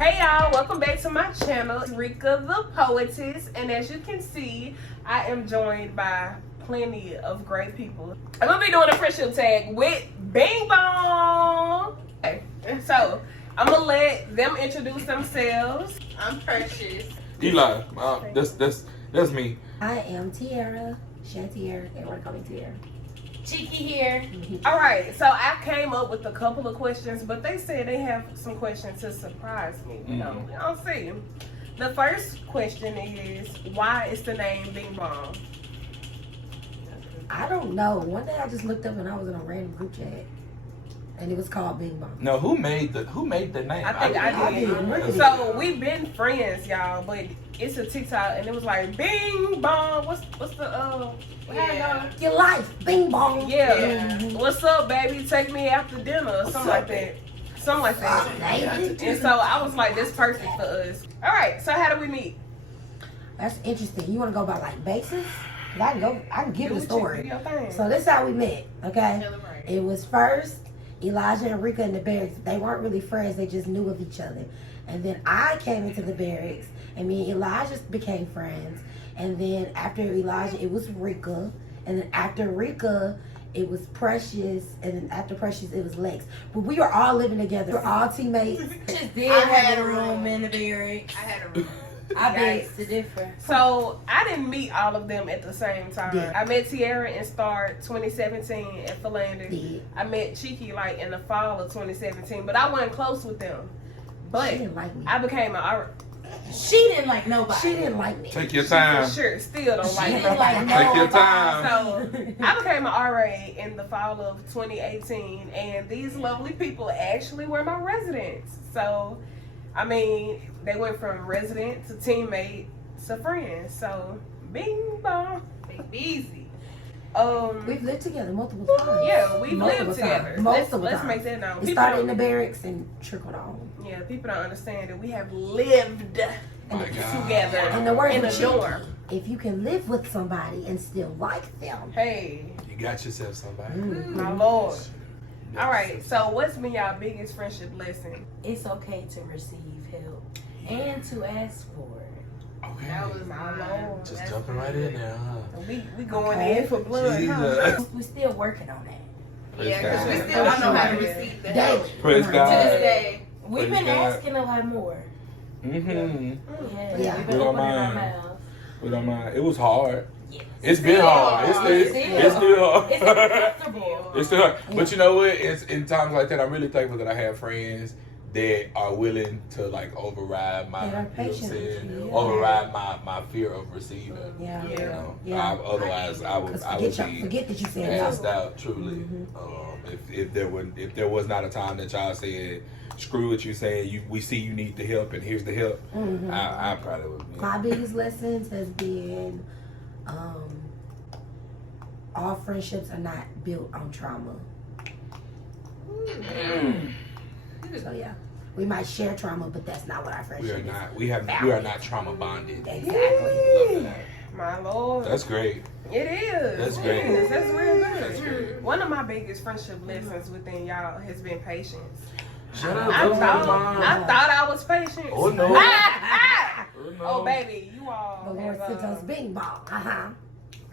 Hey y'all, welcome back to my channel, Rika the Poetess, and as you can see, I am joined by plenty of great people. I'm gonna be doing a friendship tag with Bing Bong. Okay, so I'm gonna let them introduce themselves. I'm Precious. Eli, that's me. I am Tiara, Shantier. Everyone call me Tiara. Cheeky here. All right, so I came up with a couple of questions, but they said they have some questions to surprise me. You know, I'll see. The first question is, why is the name Bing Bong? I don't know. One day I just looked up and I was in a random group chat, and it was called Bing Bong. No, who made the name? I think I did. So we've been friends, y'all, but it's a TikTok and it was like Bing Bong. What's the Your life, Bing Bong. Yeah. What's up, baby? Take me after dinner or something like that. Something like that. And so I was like, this perfect for us. All right. So how do we meet? That's interesting. You want to go by like basis? 'Cause I can give the story. Do your thing. So this is how we met. Okay. Tell 'em right. It was first Elijah and Rika in the barracks. They weren't really friends. They just knew of each other. And then I came into the barracks, and me and Elijah became friends. And then after Elijah, it was Rika. And then after Rika, it was Precious. And then after Precious, it was Lex. But we were all living together. We were all teammates. Just did have a room in the barracks. I had a room. I beg to differ. So I didn't meet all of them at the same time. Yeah. I met Tiara in Start 2017 at Philander. Yeah. I met Cheeky like in the fall of 2017, but I wasn't close with them. But She didn't like me. I became She didn't like nobody. She didn't like me. Take your for time. sure still don't She like didn't me. like Take your nobody. time. So I became an RA in the fall of 2018, and these lovely people actually were my residents. So, I mean, they went from resident to teammate to friend. So, Bing Bong, Big Easy. We've lived together multiple times. Yeah, we've Multiple lived times. together. Multiple Let's times. make that known. It People started in don't- the barracks and trickled on. Yeah, people don't understand that we have lived My God. together And the word in a is dorm. if you can live with somebody and still like them. Hey, You got yourself somebody. my Lord. All right, so what's been y'all biggest friendship lesson? It's okay to receive help and to ask for it. Okay. That was my Lord. Just jumping right in there, huh? We going Okay. in for blood, huh? Jesus. We're still working on that. Praise Because we God. still don't know how to Yeah. receive the Daily. help. Praise To God. this day. We've Praise been God. asking a lot more. Mm-hmm. Yeah. Yeah. We've We been don't opening our mind. mouths. We don't mind. It was hard. Yes. It's been hard. It's still hard. It's uncomfortable. It's still hard. But you know what? It's in times like that, I'm really thankful that I have friends that are willing to like override my, That are you know what I'm patient with saying? you, yeah. override my fear of receiving. Yeah. You know, Yeah. otherwise I would Forget that you be said passed no. out truly. If there was not a time that y'all said screw what you saying, we see you need the help and here's the help, I probably would be. My biggest lessons has been all friendships are not built on trauma. So yeah. We might share trauma, but that's not what our We friendship are is. not. We are not trauma bonded. Exactly. Love that. My Lord. That's great. It is. That's great. It is. That's real good. That's great. One of my biggest friendship lessons within y'all has been patience. Shut up. I don't thought mind. I was patient. Oh no. Oh, no. oh baby, you all. The Lord have, sent us Bing Bong.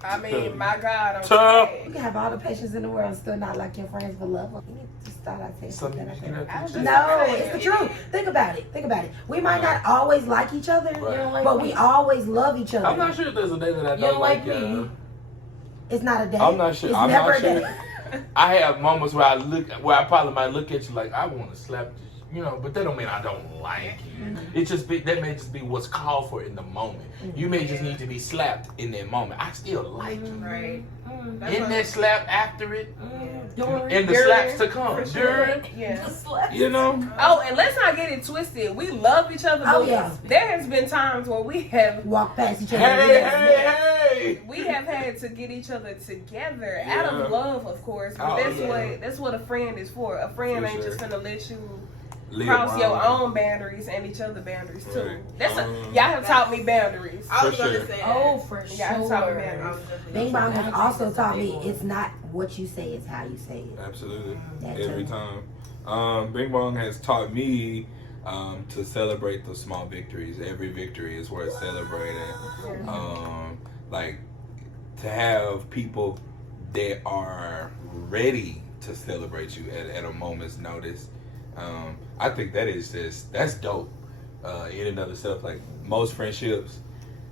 I mean, my God, I'm Tough. You can have all the patience in the world and still not like your friends for love. You just thought I'd say something like that. I was just No, saying. it's the truth. Think about it. We might not always like each other, Right. but we always love each other. I'm not sure if there's a day that I You don't don't like like me. y'all. It's not a day. I'm not sure. It's I'm never not a day. sure. I have moments where I probably might look at you like I want to slap you, but that don't mean I don't like you. That may just be what's called for in the moment. You may just need to be slapped in that moment. I still like you. Right. In that slap after it, During. and the During, slaps to come for sure. during, Yeah. you know. Oh, and let's not get it twisted. We love each other. Oh, but yeah. There has been times where we have Walk past each other. Hey. we have had to get each other together out Yeah. of love, of course. But Oh, that's yeah. that's what a friend is for. A friend For ain't sure. just gonna let you Live cross your wrong. own boundaries and each other boundaries too. Right. That's y'all have taught me boundaries. I was For going sure. to say Oh, that. for Yeah, sure. Bing Bong has also taught me it's not what you say, it's how you say it. Absolutely. That Every too. time. Bing Bong has taught me to celebrate the small victories. Every victory is worth celebrating. Like to have people that are ready to celebrate you at a moment's notice. I think that's dope in and of itself. Like most friendships,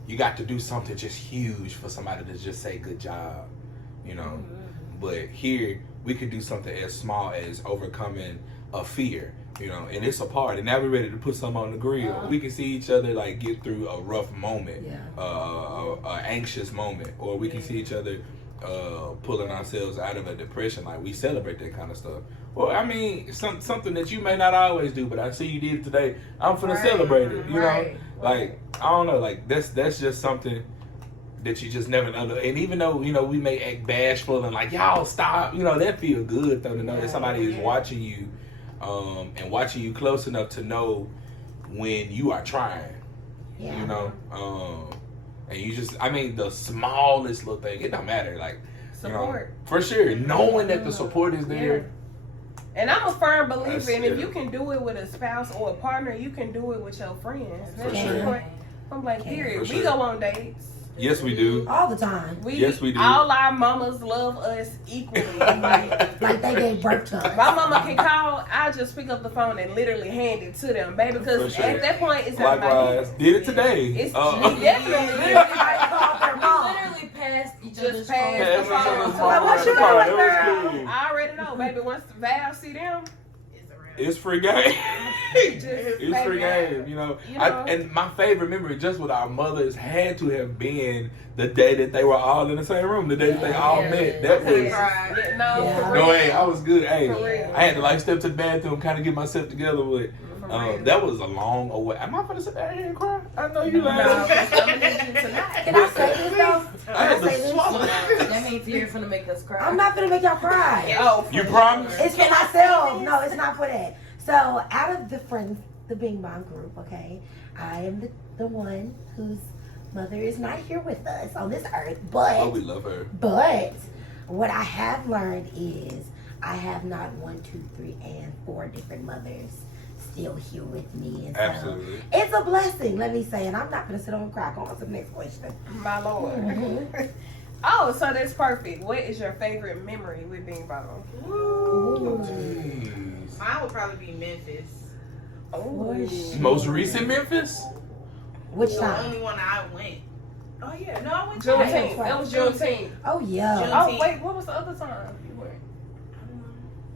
you got to do something just huge for somebody to just say good job, you know. But here we could do something as small as overcoming a fear, you know, and it's a party. Now we're ready to put something on the grill. We can see each other like get through a rough moment, a anxious moment, or we can see each other pulling ourselves out of a depression. Like we celebrate that kind of stuff. Well, I mean, something that you may not always do, but I see you did it today. I'm finna celebrate it, you know. Like I don't know, like that's just something that you just never know. And even though, you know, we may act bashful and like, y'all stop, you know, that feel good though to know that somebody is watching you, and watching you close enough to know when you are trying, you know. And you just, I mean, the smallest little thing, it don't matter. Like, support. You know, for sure. Knowing that the support is there. And I'm a firm believer in if you can do it with a spouse or a partner, you can do it with your friends. For sure. I'm like, period. For We sure. go on dates. Yes, we do. All the time. Yes, we do. All our mamas love us equally. Like they gave birth to us. My mama can call, I just pick up the phone and literally hand it to them, baby, because For sure. at that point, it's not Likewise. Did it today. It's Uh-oh. we definitely Literally passed each other's just passed the phone. Like, what you That doing, was girl? cool. I already know, baby. Once the Val see them, It's free game. just It's free game, you know. And my favorite memory just with our mothers had to have been the day that they were all in the same room, the day that they all met. That was for no, real. hey, I was good. Hey, For real. I had to like step to the bathroom, kind of get myself together. But that was a long away. Am I gonna sit there and cry? I know you lying. I'm gonna need you tonight. Can I say this though? I had Can I say to this? swallow. That means you're finna make us cry. I'm not gonna make y'all cry. Oh, You promise? It's for myself. No, it's not for that. So out of the friends, the Bing Bong group, okay, I am the one whose mother is not here with us on this earth, Oh, we love her. but what I have learned is I have not 1, 2, 3, and 4 different mothers still here with me. And so Absolutely. it's a blessing, let me say, and I'm not gonna sit on and cry. Go on to the next question. my Lord. Oh, so that's perfect. What is your favorite memory with Bing Bong? Jeez. Mine would probably be Memphis. Most recent Memphis? Which The time? only one I went. Oh yeah, no, I went to Juneteenth. That was Juneteenth. Oh yeah. Oh wait, what was the other time you went?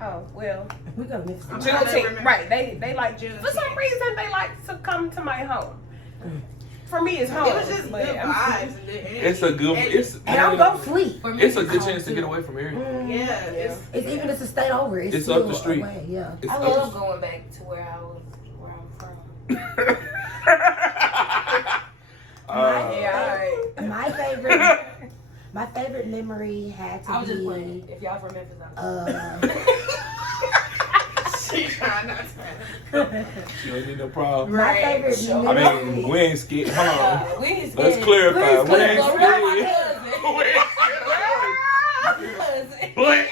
Oh well, We gonna miss I'm it. trying to Juneteenth. remember. Right? They like Juneteenth. for some reason they like to come to my home. For me, it's home. It was just but good I'm- vibes and good energy. It's a good. It's And I'm gonna sleep. For me, It's a good home chance to too. get away from here. Yeah, It's even if it's stayed over. It's It's still up the street. Away. Yeah. It's I up love the- going back to where I'm from. Yeah, all right. My favorite memory had to I was just be playing. If y'all from Memphis, I'm she trying not to. You ain't need no problem. my favorite Sure. I memory. mean, we ain't scared. Hold on. we ain't Let's scared. clarify. We ain't Go scared. my cousin. We ain't scared. But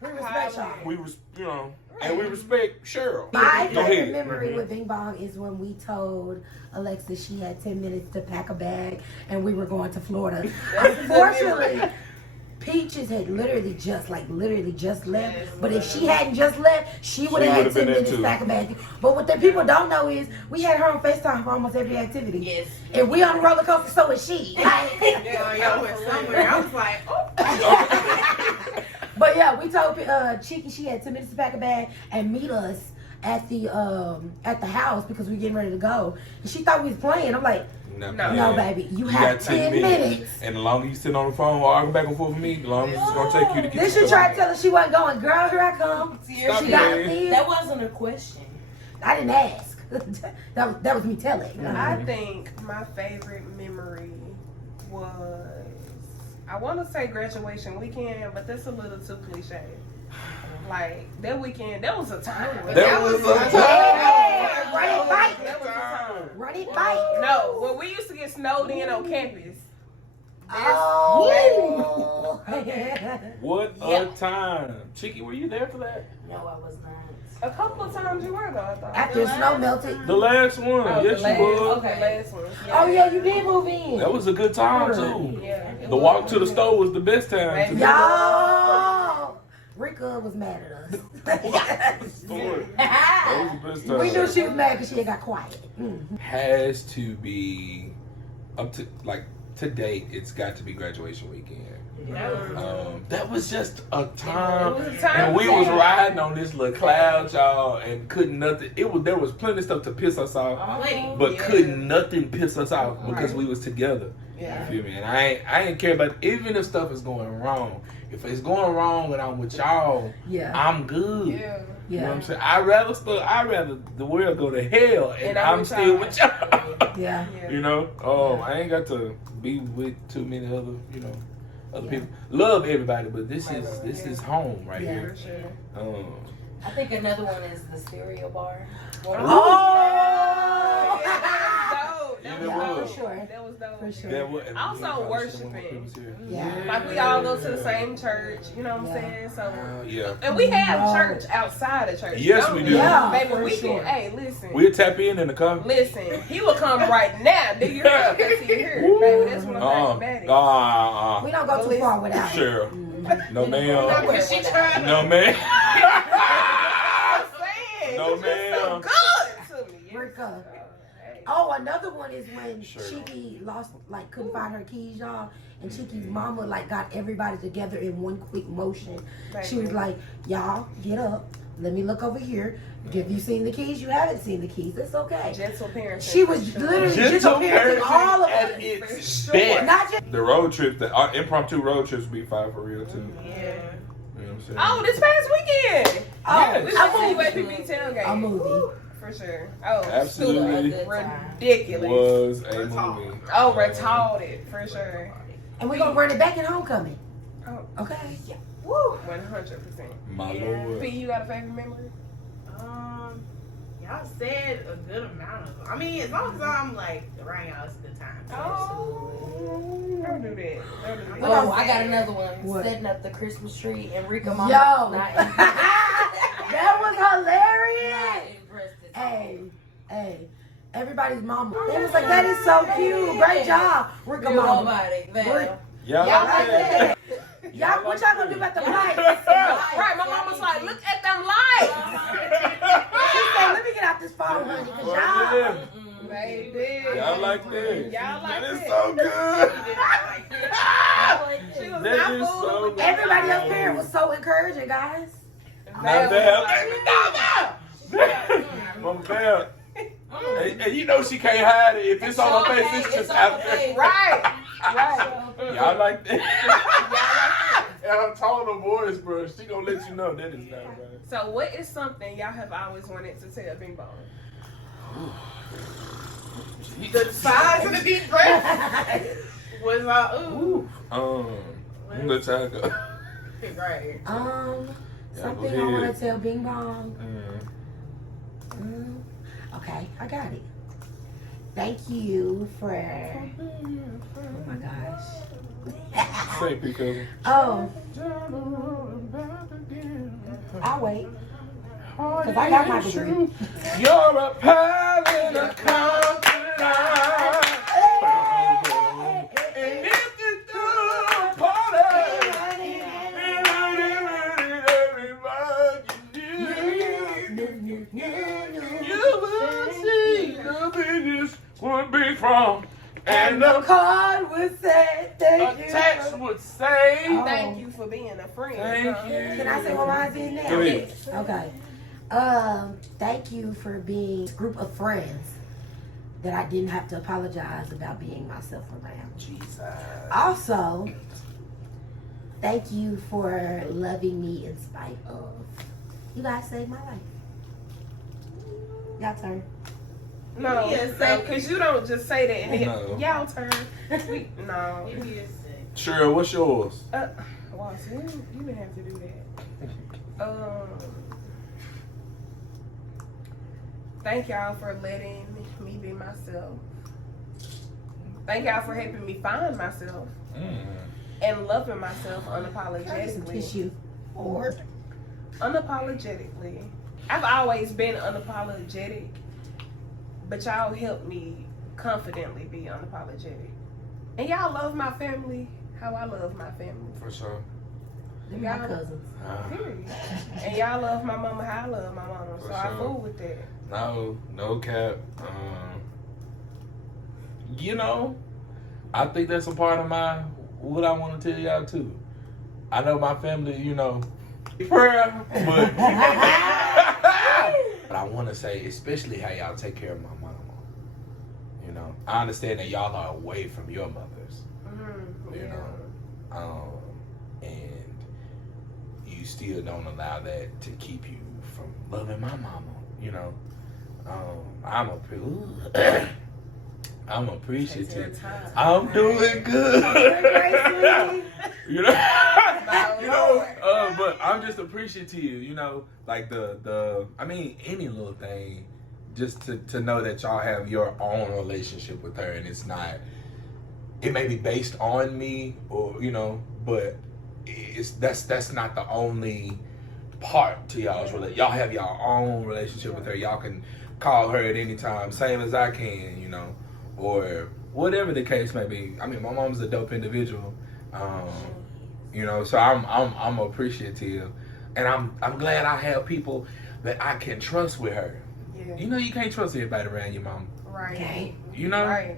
We respect y'all. we, you know, and we respect Cheryl. My Go favorite ahead. memory with Bing Bong is when we told Alexa she had 10 minutes to pack a bag and we were going to Florida. Unfortunately, Peaches had literally just left. Yes, But if she hadn't just left, she would have had would've 10 been there minutes to too. pack a bag. But what the people don't know is we had her on FaceTime for almost every activity. Yes. And we on the roller coaster, so is she. Yeah, y'all went somewhere. I was like, oh. But yeah, we told Cheeky she had 10 minutes to pack a bag and meet us at the house because we were getting ready to go. And she thought we was playing. I'm like, no, baby, you have 10 minutes. And the longer you sit on the phone or arguing back and forth with me, the longer it's gonna take you to get Then she yourself tried out. to tell her she wasn't going. Girl, here I come. Stop She got it. me. That wasn't a question. I didn't ask. that was me telling. I think my favorite memory was, I want to say graduation weekend, but that's a little too cliche. Like that weekend, that was a time. That was a Hey, time. run it back. That was a time. Run it back. No, when we used to get snowed in on campus. Oh. What a time. Chicky, were you there for that? No, I was not. A couple of times you were though, I thought. After the snow melted. The last one. Oh, Yes, the you was. Okay, last one. Oh yeah, you did move in. That was a good time, too. Yeah. The walk to the store was the best time. Y'all, Rika was mad at us. That was the best time. We knew she was mad because she got quiet. Has to be up to like to date. It's got to be graduation weekend. That was just a time. It was a time. And we was riding on this little cloud, y'all, and couldn't nothing. There was plenty of stuff to piss us off, but couldn't nothing piss us off because we was together. Yeah. You feel me? And I ain't care about even if stuff is going wrong. If it's going wrong and I'm with y'all, I'm good. Yeah. You know what I'm saying? I'd rather the world go to hell and I'm still with y'all. Yeah. You know? I ain't got to be with too many other, other people. Love everybody, but this is home right here. For sure. I think another one is the cereal bar. That Yeah, was for sure. That was dope. For sure. Also worshiping. Yeah. Like we all go to the same church, you know what I'm saying? So Yeah. and we have church outside of church. Yes, don't we we? do. Yeah, Baby, for we sure. can. Hey, listen. We'll tap in the car. Listen, he will come right now. Do you hear? Because he here, baby. That's what I'm saying. We don't go too far without it. Sure. No, ma'am. She tried. No, ma'am. I'm saying. No, you just so ma'am. good to me. Rika. Hey. Oh, another one is when Sure. Cheeky couldn't find her keys, y'all. And Cheeky's mama got everybody together in one quick motion. She was like, y'all, get up. Let me look over here. If you seen the keys, you haven't seen the keys. It's okay. Gentle parenting. She was literally gentle parenting all of us. at its For best. sure. Not just The road trips, our impromptu road trips be fire for real too. Yeah. You know what I'm saying? Oh, this past weekend. Yes. We should see baby tailgate. a movie. For sure. Oh, Absolutely. stupid. Ridiculous. Was a movie. Oh, retarded. For sure. And we're going to run it back in homecoming. Oh, Okay? woo. 100%. My P, lord. you got a favorite memory? Y'all said a good amount of them. I mean, as long as I'm like around y'all, it's a good time. Oh, don't do that. Don't do that. Oh, I got another one. What? Setting up the Christmas tree and Rika mama Yo. not That was hilarious. impressed at all. Hey, everybody's mama. They was like, that is so cute. Great job. Rika Real mama. nobody. Val. Y'all Y'all like like that? Y'all, what y'all gonna do about the lights? Right, my mom was like, look at them lights. She said, let me get out this phone, honey, because y'all. Baby. Y'all like that? Y'all like That is that. so good. She was That not is fooling so with good. Everybody up there was so encouraging, guys. Not that. Mama Bell. And you know she can't hide it. If it's on her face, it's just out there. Right. Right. Y'all like that? And her tone of voice, bro, she gonna let you know that is not right. So, what is something y'all have always wanted to tell Bing Bong? The size of the deep breath was ooh. Let's go. Right. Something I go want ahead. to tell Bing Bong. Okay, I got it. Thank you for. Oh my gosh. Say because Oh, I'll wait. Because I got my degree. you're a pal in a confidant. And if you do party, you will see the biggest would be from. And the card would say thank you. text would say, Oh. Thank you for being a friend. thank huh? you. Can I say what mine's in now? Go ahead. Okay. Thank you for being a group of friends that I didn't have to apologize about being myself around. Jesus. Also, thank you for loving me in spite of. You guys saved my life. Y'all turn. No, Yes, because you don't just say that and then No. y'all turn. No. Give me a sec. Sure, what's yours? Wow, so you didn't have to do that. Thank y'all for letting me be myself. Thank y'all for helping me find myself. and loving myself Some unapologetically. tissue. Or Unapologetically. I've always been unapologetic, but y'all help me confidently be unapologetic. And y'all love my family how I love my family. For sure. they're my cousins. Period. And y'all love my mama how I love my mama. For So I sure. fool with that. No cap. You know, I think that's a part of what I want to tell y'all too. I know my family, you know, prayer, but but I want to say, especially how y'all take care of my mama. You know, I understand that y'all are away from your mothers. Mm-hmm. You know, and you still don't allow that to keep you from loving my mama. You know, I'm appreciative. I'm doing good. You know, but I'm just appreciative. You know, like I mean, any little thing, just to know that y'all have your own relationship with her, and it's not. It may be based on me, or you know, but that's not the only part to y'all's relationship. Y'all have your own relationship with her. Y'all can call her at any time, same as I can, you know, or whatever the case may be. I mean, my mom's a dope individual, you know, so I'm appreciative, and I'm glad I have people that I can trust with her. Yeah. You know, you can't trust everybody around your mom. Right. Okay. You know, Right.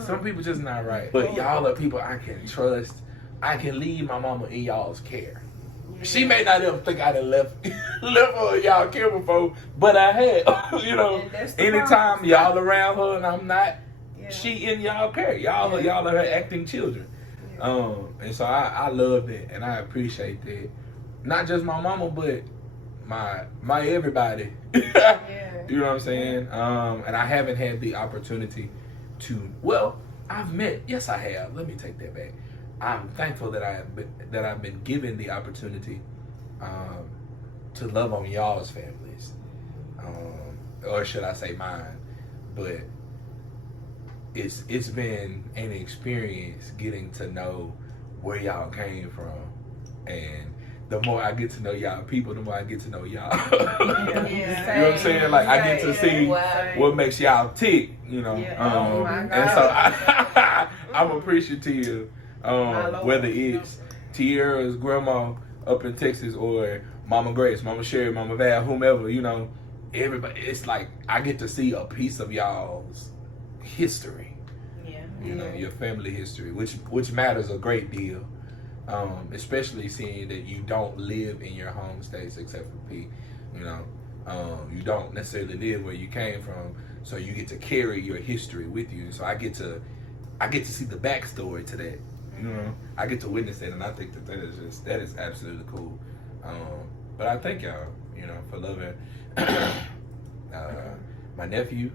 some people just not right. But y'all are people I can trust. I can leave my mama in y'all's care. She may not ever think I'd have left her in y'all care before, but I had. You know, anytime y'all around her and I'm not, she in y'all care. Y'all are her acting children. And so I love that and I appreciate that. Not just my mama, but my everybody. You know what I'm saying? And I haven't had the opportunity to. Well, I've met. Yes, I have. Let me take that back. I'm thankful that I've been given the opportunity to love on y'all's families, or should I say mine? But it's been an experience getting to know where y'all came from, and the more I get to know y'all people, the more I get to know y'all. You know what I'm saying? Like I get to see what makes y'all tick. You know, and so I'm appreciative. Whether it's Tierra's grandma up in Texas or Mama Grace, Mama Sherry, Mama Val, whomever, you know, everybody. It's like I get to see a piece of y'all's history. You know, your family history, which matters a great deal. Especially seeing that you don't live in your home states except for P. You know, you don't necessarily live where you came from, so you get to carry your history with you. So I get to see the backstory to that. You know, I get to witness it, and I think that is absolutely cool. But I thank y'all, you know, for loving my nephew.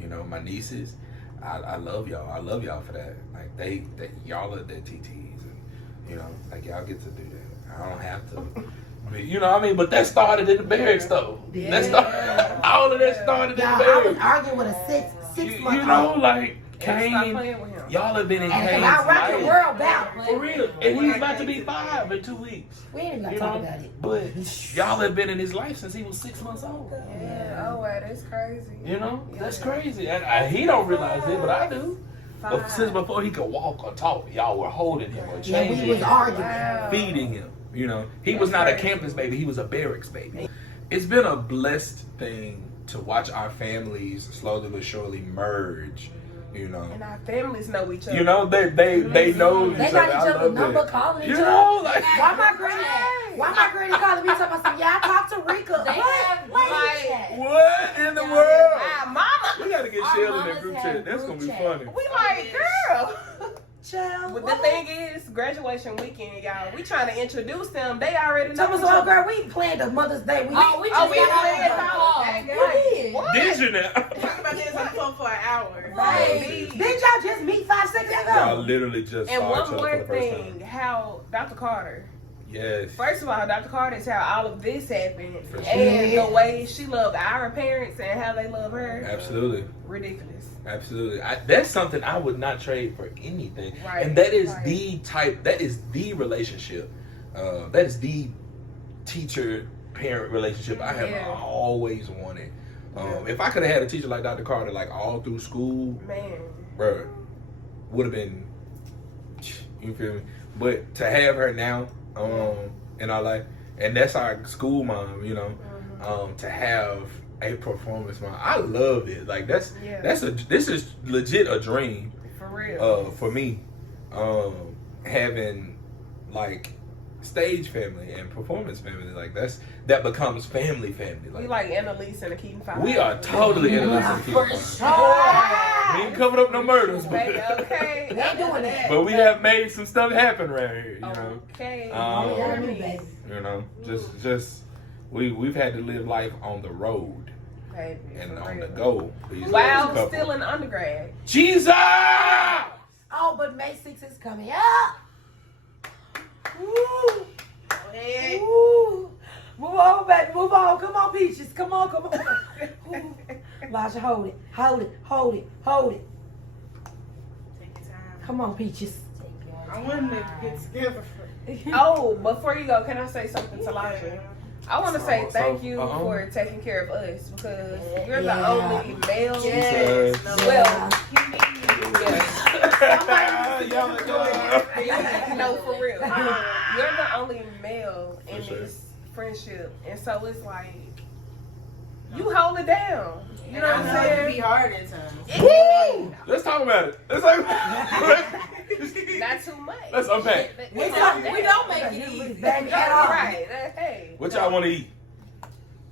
You know, my nieces. I love y'all. I love y'all for that. Like they y'all are their TTs, and you know, like y'all get to do that. I don't have to. I mean, you know what I mean? But that started in the barracks, though. Yeah. That started. All of that started in the I barracks. was arguing with a six month You know, old. like Kane, y'all have been in Kane's And I rock the life. world back. For real. And he's about to be 5 in 2 weeks. We ain't gonna You talk know? about it. But y'all have been in his life since he was 6 months old. Yeah. Oh, wow, that's crazy. You know? That's crazy. And he don't realize it, but I do. But since before he could walk or talk, y'all were holding him or Yeah, changing we was him, arguing. feeding him. You know? He was not a campus baby. He was a barracks baby. It's been a blessed thing to watch our families slowly but surely merge. You know, And our families know each other. you know they know They each got other. each I other's love number, that. calling each You other. know, like Why my granny calling me talking about some? Yeah, I talked to Rika. They have, like, what in the world? Our mama. We gotta get Our Shell in that mamas group have chat. That's gonna group be chat. funny. We like, girl. Child. But the thing is, graduation weekend, y'all. We trying to introduce them. They already know. Tell us, each oh other. girl, we planned a Mother's Day. We Oh, we just planned got all. off the Okay. call. We did. What? Did you now? Talk about this on the phone for an hour. Right. Didn't y'all just meet 5 seconds Y'all ago? literally just And saw one each other more for the first thing, how Dr. Carter, Yes. First of all, Dr. Carter is how all of this happened. For sure. And the way she loved our parents and how they love her. Absolutely. Ridiculous. Absolutely. That's something I would not trade for anything. Right. And that is Right. that is the relationship. That is the teacher-parent relationship I have always wanted. If I could have had a teacher like Dr. Carter, like all through school, Man. bro, would have been, you feel me? But to have her now, in our life, and that's our school mom, you know, to have a performance mom, I love it. Like this is legit a dream For real. for me, having like stage family and performance family. Like that becomes family. We like Annalise and the Keaton Five. We are totally in a For We sure. ain't covered up no murders, Baby, but, okay. We ain't doing that. but we have made some stuff happen around here. You know, Okay. Oh, yeah, me, baby. you know, just we've had to live life on the road Baby, and for on real. the go. These last While couple. still in undergrad. Jesus. Oh, but May 6th is coming up. Woo. Woo. Move on, baby. Move on. Come on, Peaches. Come on. Ooh. Elijah, hold it. Hold it. Hold it. Hold it. Take your time. Come on, Peaches. I want to get together. Oh, before you go, can I say something to Elijah? I want to say thank you for taking care of us because you're the only male. Yes. No. Well, Yeah. no, for real. You're the only male in this friendship, and so it's like you hold it down. You know what I'm I know it be saying? hard at times. Woo! Let's talk about it. Not too much. Let's unpack. We don't make it easy. Baby, at all. Right. Hey. What y'all want to eat?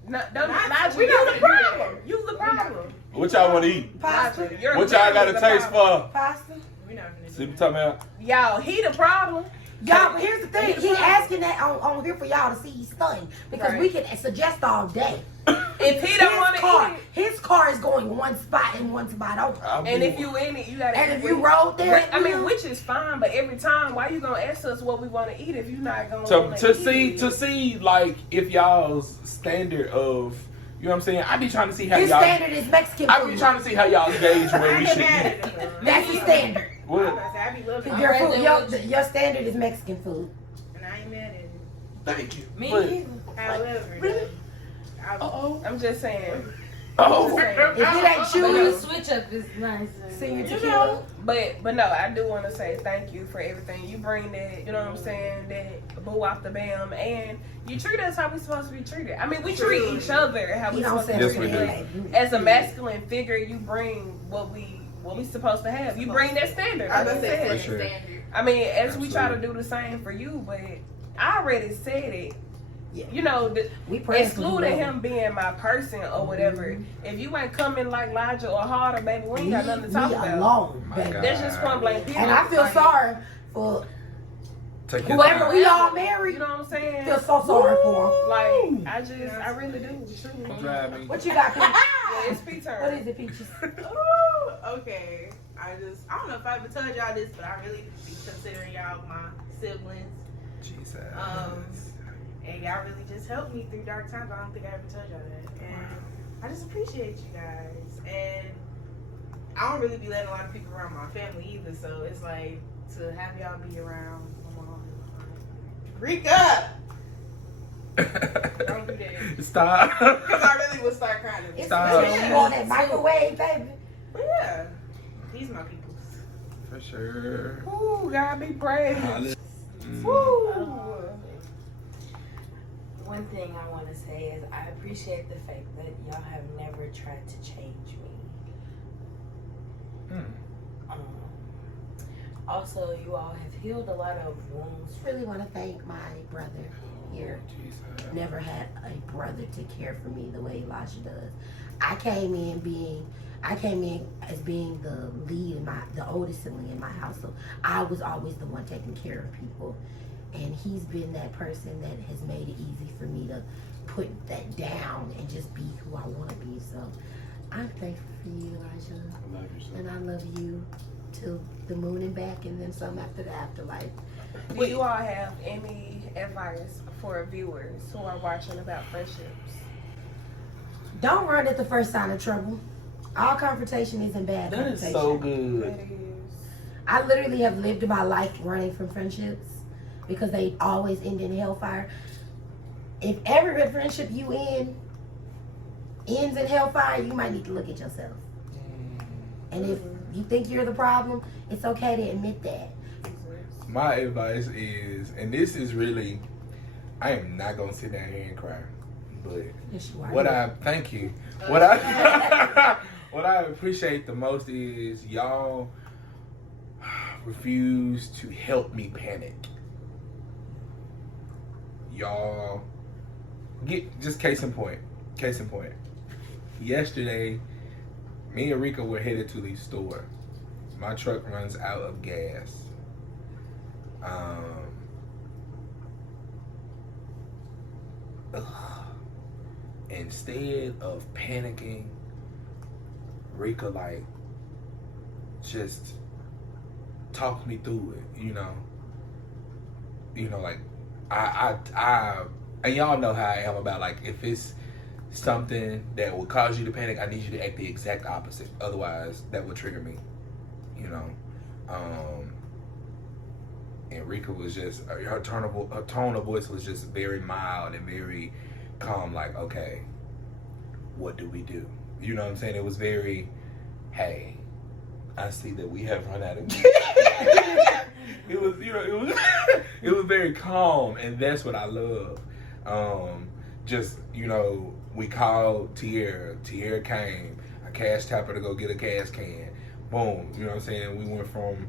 No, don't Not- Elijah, we you not the gonna do problem. that. You the problem. What y'all want to eat? Pasta. Elijah, you're What y'all got a literally the taste problem. for? Pasta. We're not gonna See do what I'm talking about? Y'all, he the problem. Y'all, but here's the thing. He asking that on here for y'all to see he's studying because Right. we can suggest all day. If he don't want to car, eat it, his car is going one spot and one spot over. and if you in it, you gotta. And eat if you with- roll there, I mean, which is fine, but every time, why you gonna ask us what we want to eat if you not gonna To see like if y'all's standard of, you know what I'm saying? I be trying to see how his y'all. standard is Mexican I food. be trying to see how y'all gauge where I we get should mad eat. at him. That's his standard. What? I be loving Your, it. food, your standard is Mexican food. And I ain't mad at it. Thank you. Me But- either. However, I'm just saying. Oh. If it ain't But the shoes, switch up is nice. senior You tequila. know. But no, I do want to say thank you for everything. You bring that, you know what I'm saying, that boo off the bam, and you treat us how we supposed to be treated. I mean, we treat each other how we You don't supposed to say be Yes, we treated. do. As a masculine figure, you bring what we supposed to have. You bring that standard. I Like was you gonna said. say sure. standard. I mean, as we try to Absolutely. do the same for you, but I already said it. Yeah. You know, We pray for excluding you. him being my person or whatever. If you ain't coming like Elijah or harder, baby, we ain't got nothing to talk Me about. alone, My baby. God. That's just point blank. period. And I feel Like, sorry for Take your whoever time. we all You married. know what I'm saying? Feel so sorry for him. Like I really do. Truly. Drive me. What you got, Peaches? Yeah, it's P turn. What is it, Peaches? Ooh, okay. I don't know if I ever told y'all this, but I really be considering y'all my siblings. Jesus. And y'all really just helped me through dark times. I don't think I ever told y'all that. And I just appreciate you guys. And I don't really be letting a lot of people around my family either. So it's like to have y'all be around my mom. Rika! Don't do that. Stop. Because I really would start crying. It's Stop. you on that microwave, baby. But yeah, these my peoples. For sure. Ooh, God be praised. Mm. Woo. One thing I want to say is I appreciate the fact that y'all have never tried to change me. Also, you all have healed a lot of wounds. Really want to thank my brother here. Jesus. Never had a brother to care for me the way Elijah does. I came in as being the lead, the oldest sibling in my house. So I was always the one taking care of people. And he's been that person that has made it easy for me to put that down and just be who I want to be. So I'm thankful for you, Elijah. I love you so. And I love you. to the moon and back, and then some after the afterlife. Do you all have any advice for viewers who are watching about friendships? Don't run at the first sign of trouble. All confrontation isn't bad That is confrontation. so It good. is. I literally have lived my life running from friendships because they always end in hellfire. If every friendship you in ends in hellfire, you might need to look at yourself. And if you think you're the problem, it's okay to admit that. My advice is, and this is really, I am not gonna sit down here and cry, but Yes, you are. thank you. What I what I appreciate the most is y'all refuse to help me panic. Y'all just case in point. Yesterday, me and Rika were headed to the store. My truck runs out of gas. Instead of panicking, Rika just talked me through it, you know, like I and y'all know how I am about if it's something that would cause you to panic, I need you to act the exact opposite. Otherwise, that would trigger me, you know. And Rika was just, her tone of voice was just very mild and very calm, okay, what do we do? You know what I'm saying? It was very, hey, I see that we have run out of gas. It was it was very calm, and that's what I love. We called Tierra came, I cashed her to go get a gas can, boom, you know what I'm saying? We went from,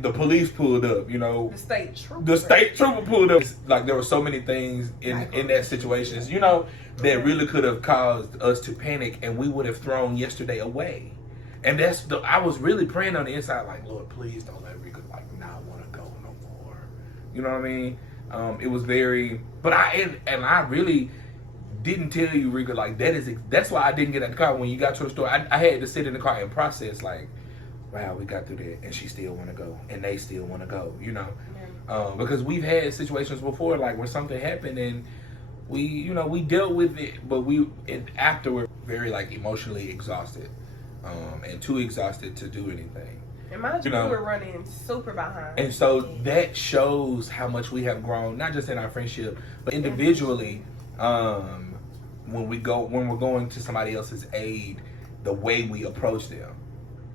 the police pulled up, you know. The state trooper. The state trooper pulled up. There were so many things in that situation, you know, that really could have caused us to panic, and we would have thrown yesterday away. And I was really praying on the inside, Lord, please don't let Rika not want to go no more. You know what I mean? It was very, but I really didn't tell you, Rika, that's why I didn't get in the car when you got to the store. I had to sit in the car and process, wow, we got through that, and she still want to go, and they still want to go, you know, because we've had situations before, where something happened, and we dealt with it, but after we're very emotionally exhausted, and too exhausted to do anything. And mind you, we were running super behind. And so that shows how much we have grown, not just in our friendship, but individually. When we're going to somebody else's aid, the way we approach them.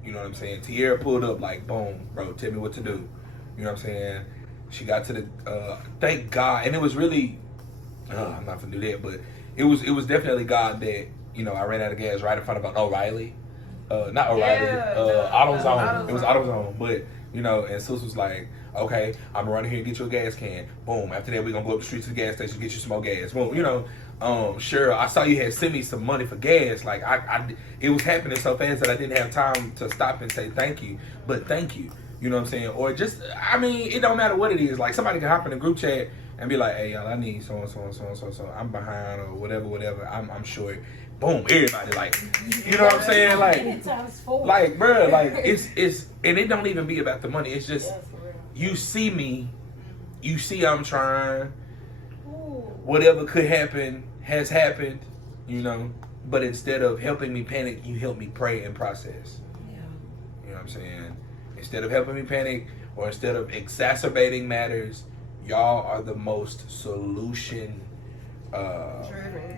You know what I'm saying? Tierra pulled up boom, bro, tell me what to do. You know what I'm saying? She got to the, thank God, and it was really, I'm not gonna do that, but it was definitely God that, I ran out of gas right in front of O'Reilly. Not O'Reilly, AutoZone. It was AutoZone, but, and Sus was like, okay, I'm gonna run here and get you a gas can. Boom, after that, we're gonna go up the street to the gas station, get you some more gas. Boom, sure, I saw you had sent me some money for gas. It was happening so fast that I didn't have time to stop and say thank you, but thank you. You know what I'm saying? Or just, it don't matter what it is. Somebody can hop in a group chat and be like, hey, y'all, I need so. I'm behind or whatever. I'm short. Boom, everybody, you know what I'm saying? Bruh, it's, and it don't even be about the money. It's just, you see me, you see I'm trying. Whatever could happen has happened, but instead of helping me panic, you help me pray and process. Yeah. You know what I'm saying? Instead of helping me panic or instead of exacerbating matters, y'all are the most solution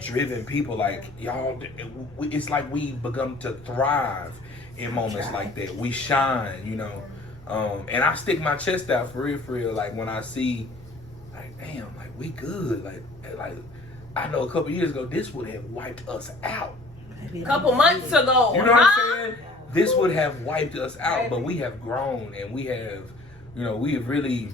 driven people. Y'all, it's we've begun to thrive in moments like that. We shine, and I stick my chest out for real, when I see, damn, we good, I know a couple years ago this would have wiped us out. A couple months ago, you know what I'm saying? This would have wiped us out, but we have grown, and we have really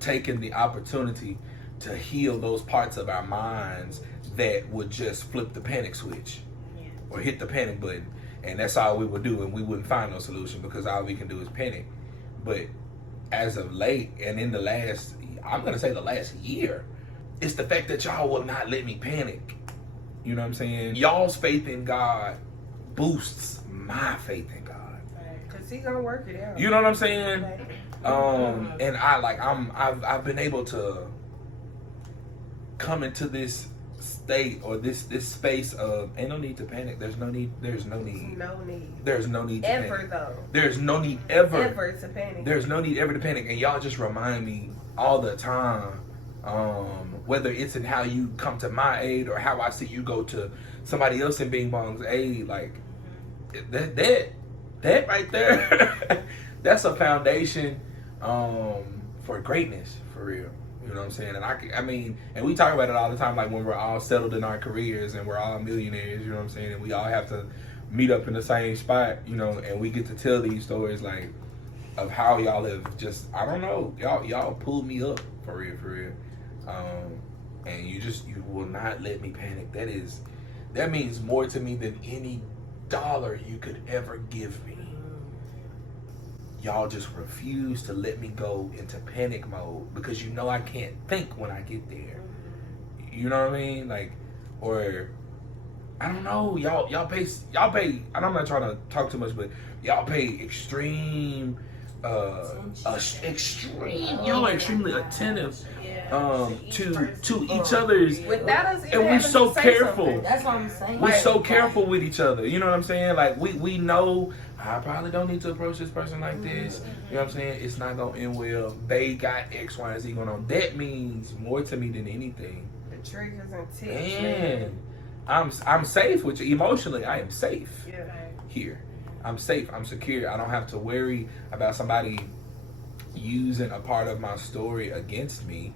taken the opportunity to heal those parts of our minds that would just flip the panic switch or hit the panic button, and that's all we would do, and we wouldn't find no solution because all we can do is panic. But as of late, and in the last year, it's the fact that y'all will not let me panic. You know what I'm saying? Y'all's faith in God boosts my faith in God. Because He gonna work it out. You know what I'm saying? And I've been able to come into this state or this space of ain't no need to panic. There's no need to Ever panic. though. There's no need ever to panic. There's no need ever to panic. And y'all just remind me all the time, whether it's in how you come to my aid or how I see you go to somebody else in Bing Bong's aid, like that right there, that's a foundation for greatness, for real. You know what I'm saying? And I mean, and we talk about it all the time, like when we're all settled in our careers and we're all millionaires, you know what I'm saying? And we all have to meet up in the same spot, you know, and we get to tell these stories, like, of how y'all have just, I don't know, y'all pulled me up, for real. And you will not let me panic. That means more to me than any dollar you could ever give me. Y'all just refuse to let me go into panic mode because you know I can't think when I get there. You know what I mean? Like, or I don't know. Y'all pay. And I'm not trying to talk too much, but y'all pay extreme. Y'all are extremely attentive to each other's, Without us, and we're so careful. That's what I'm saying. We're so careful with each other. You know what I'm saying? Like we know I probably don't need to approach this person like this. You know what I'm saying? It's not gonna end well. They got X, Y, and Z going on. That means more to me than anything. The triggers and tips. Man, I'm safe with you emotionally. I am safe here. I'm safe. I'm secure. I don't have to worry about somebody using a part of my story against me,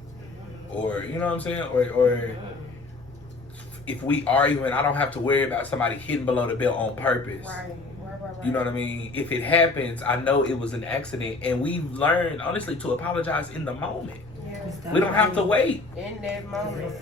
or you know what I'm saying, or if we arguing, I don't have to worry about somebody hitting below the belt on purpose. Right. You know what I mean? If it happens, I know it was an accident, and we've learned honestly to apologize in the moment. Yeah. We don't have to wait. In that moment.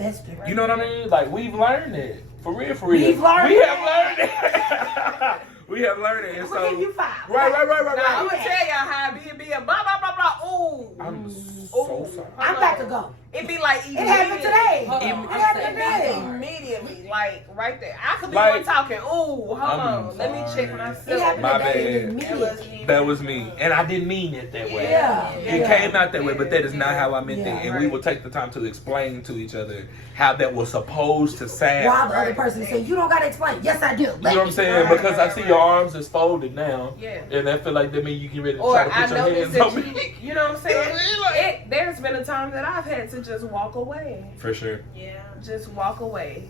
You know what I mean? Like we've learned it. For real. We've learned We it. have learned it. We have learned it. And We'll give you 5. Right. Now, I'm gonna tell y'all how it be a blah blah blah blah. Ooh. I'm so sorry. I'm about to go. It be like It happened today. Hold on, It happened today. immediately, like right there. I could be Like, one talking. Ooh, hold on. Let me check It myself. happened My today. bad. Immediately. That was me, and I didn't mean it that way. Yeah. It came out that way, but that is not how I meant Yeah. it. And we will take the time to explain to each other how that was supposed to sound. While the other person is saying, you don't got to explain. Yes, I do. You know what I'm saying? Because I see your arms is folded now, Yeah. and I feel like that means you get ready to Or try to I put your noticed hands that on me. you know what I'm saying? There's been a time that I've had to just walk away. For sure. Yeah. Just walk away.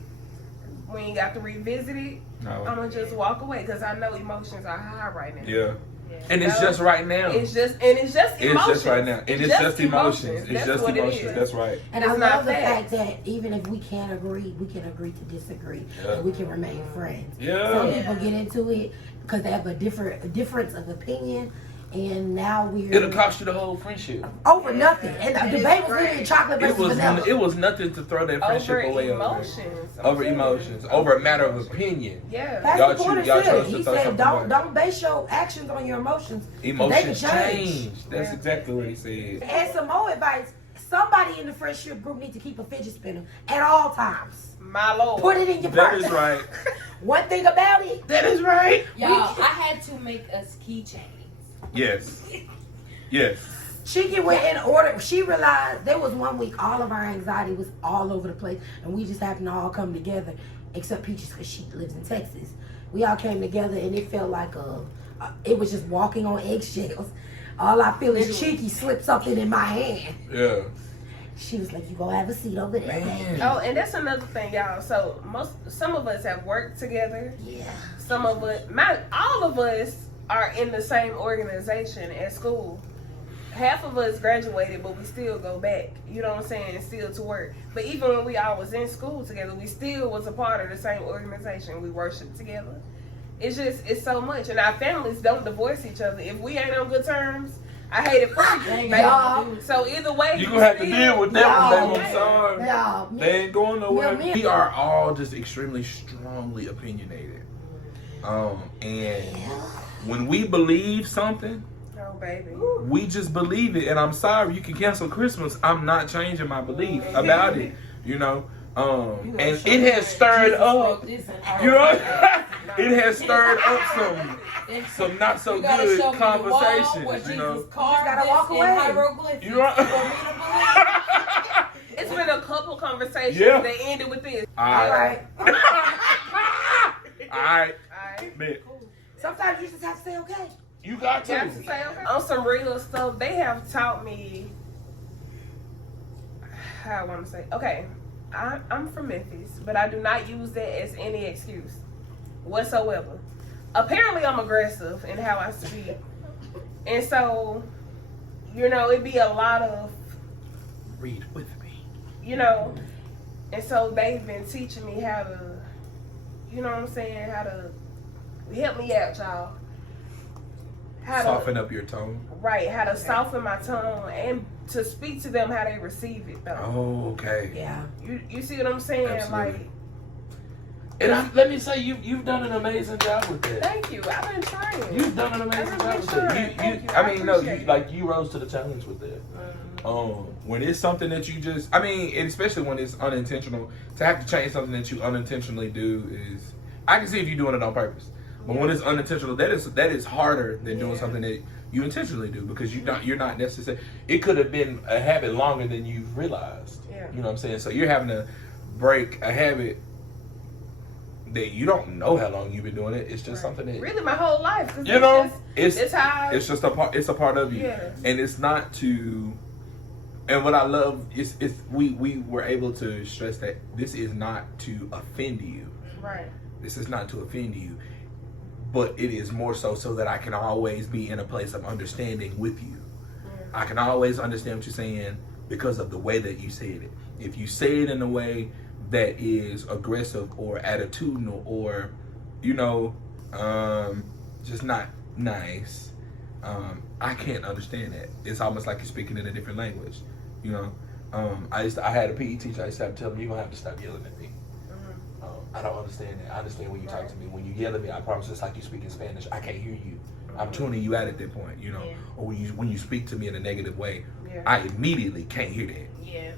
We ain't got to revisit it. No. I'm gonna just walk away because I know emotions are high right now. Yeah. And it's just right now. It's just emotions. It's just right now. And it's just emotions. It's That's just what it emotions. is. That's right. And It's I not love the facts. fact that even if we can't agree, we can agree to disagree, Yeah. and we can remain friends. Yeah. Some people get into it because they have a difference of opinion, and now It'll cost you the whole friendship. over nothing. And the debate was literally chocolate versus vanilla. It was nothing to throw that friendship Over away emotions. over emotions, over a matter of opinion. Yeah. Pastor Y'all Porter y'all said, chose to he throw said, something away. don't base your actions on your emotions. Emotions They can change. change. That's exactly what he said. And some more advice, somebody in the friendship group needs to keep a fidget spinner at all times. My Lord. Put it in your That purse. is right. One thing about it, That is right. Y'all, I had to make us keychains. Yes. Yes. She went in order. She realized there was one week all of our anxiety was all over the place, and we just happened to all come together, except Peaches because she lives in Texas. We all came together, and it felt like it was just walking on eggshells. All I feel is Cheeky slipped something in my hand. Yeah. She was like, "You gonna have a seat over there." Man. Oh, and that's another thing, y'all. So some of us have worked together. Yeah. Some of us, all of us are in the same organization at school. Half of us graduated, but we still go back. You know what I'm saying? Still to work. But even when we all was in school together, we still was a part of the same organization. We worshiped together. It's so much. And our families don't divorce each other. If we ain't on good terms, I hate it for you, baby. So either way, You're going to have to deal with that one, baby. I'm Yeah. sorry. Yeah. They ain't going nowhere. Yeah, We are all just extremely strongly opinionated. And when we believe something, Oh, baby. we just believe it. And I'm sorry, you can cancel Christmas. I'm not changing my belief about it. You know, And it has stirred up. You know, it has stirred up some not so good conversations. You know, gotta walk away. you know. It's been a couple conversations Yeah. that ended with this. All right. All right. Alright. Man, Sometimes you just have to say okay. you got You have to to. say, okay. On some real stuff, they have taught me how I want to say. Okay, I'm from Memphis, but I do not use that as any excuse whatsoever. Apparently, I'm aggressive in how I speak, and so, you know, it'd be a lot of, Read with me. you know, and so they've been teaching me how to, you know what I'm saying, how to help me out, y'all. How Soften up your tone. Right, how to soften my tone and to speak to them how they receive it though. Oh, okay. Yeah. You see what I'm saying? Absolutely. Like, And let me say, you've done an amazing job with that. thank you. I've been trying. You've done an amazing job with that. Thank you. I mean, no, appreciate it. you rose to the challenge with that. When it's something that you just, I mean, and especially when it's unintentional, to have to change something that you unintentionally do is, I can see if you're doing it on purpose. But when it's unintentional, that is harder than doing something that you intentionally do, because you're not necessarily. It could have been a habit longer than you've realized. Yeah. You know what I'm saying? So you're having to break a habit that you don't know how long you've been doing it. It's just something that Really, my whole life. 'Cause you know. it's how. It's just a part. It's a part of you, Yes. and it's not to. And what I love is we were able to stress that this is not to offend you. Right. This is not to offend you, but it is more so that I can always be in a place of understanding with you. I can always understand what you're saying because of the way that you said it. If you say it in a way that is aggressive or attitudinal or, you know, just not nice, I can't understand that. It's almost like you're speaking in a different language, you know. I had a PE teacher. I used to have to tell him, "You're gonna have to stop yelling at me." I don't understand that. I understand when you talk to me. When you yell at me, I promise it's like you speak in Spanish. I can't hear you. I'm tuning you out at that point, you know. Yeah. Or when you speak to me in a negative way, Yeah. I immediately can't hear that. Yeah.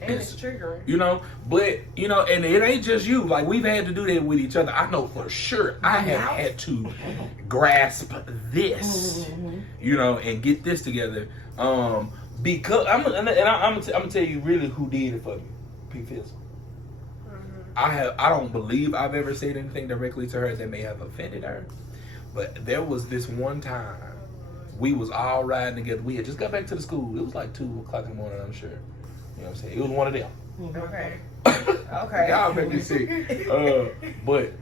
And it's triggering. You know, but you know, and it ain't just you. Like, we've had to do that with each other. I know for sure. I have had to grasp this, you know, and get this together. Because I'm gonna tell you really who did it for me. P. Fizzle. I don't believe I've ever said anything directly to her that may have offended her, but there was this one time we was all riding together. We had just got back to the school. It was like 2:00 in the morning, I'm sure. You know what I'm saying? It was one of them. Okay. Okay. Y'all make me sick. But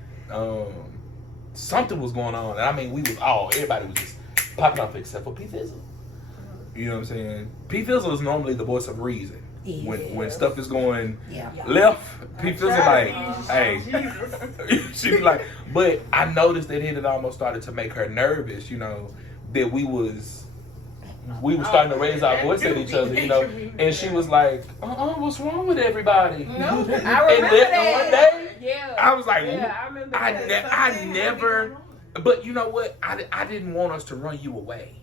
something was going on, and I mean, everybody was just popping off except for P. Fizzle. You know what I'm saying? P. Fizzle is normally the voice of reason. When stuff is going left, P. Fizzle like, hey, she be like, but I noticed that it had almost started to make her nervous, you know, that we was starting to raise our voice at each other, you know, and she was like, what's wrong with everybody? No, I And remember then that. one day, Yeah. I was like, Yeah, I remember I that. never, but you know what? I didn't want us to run you away.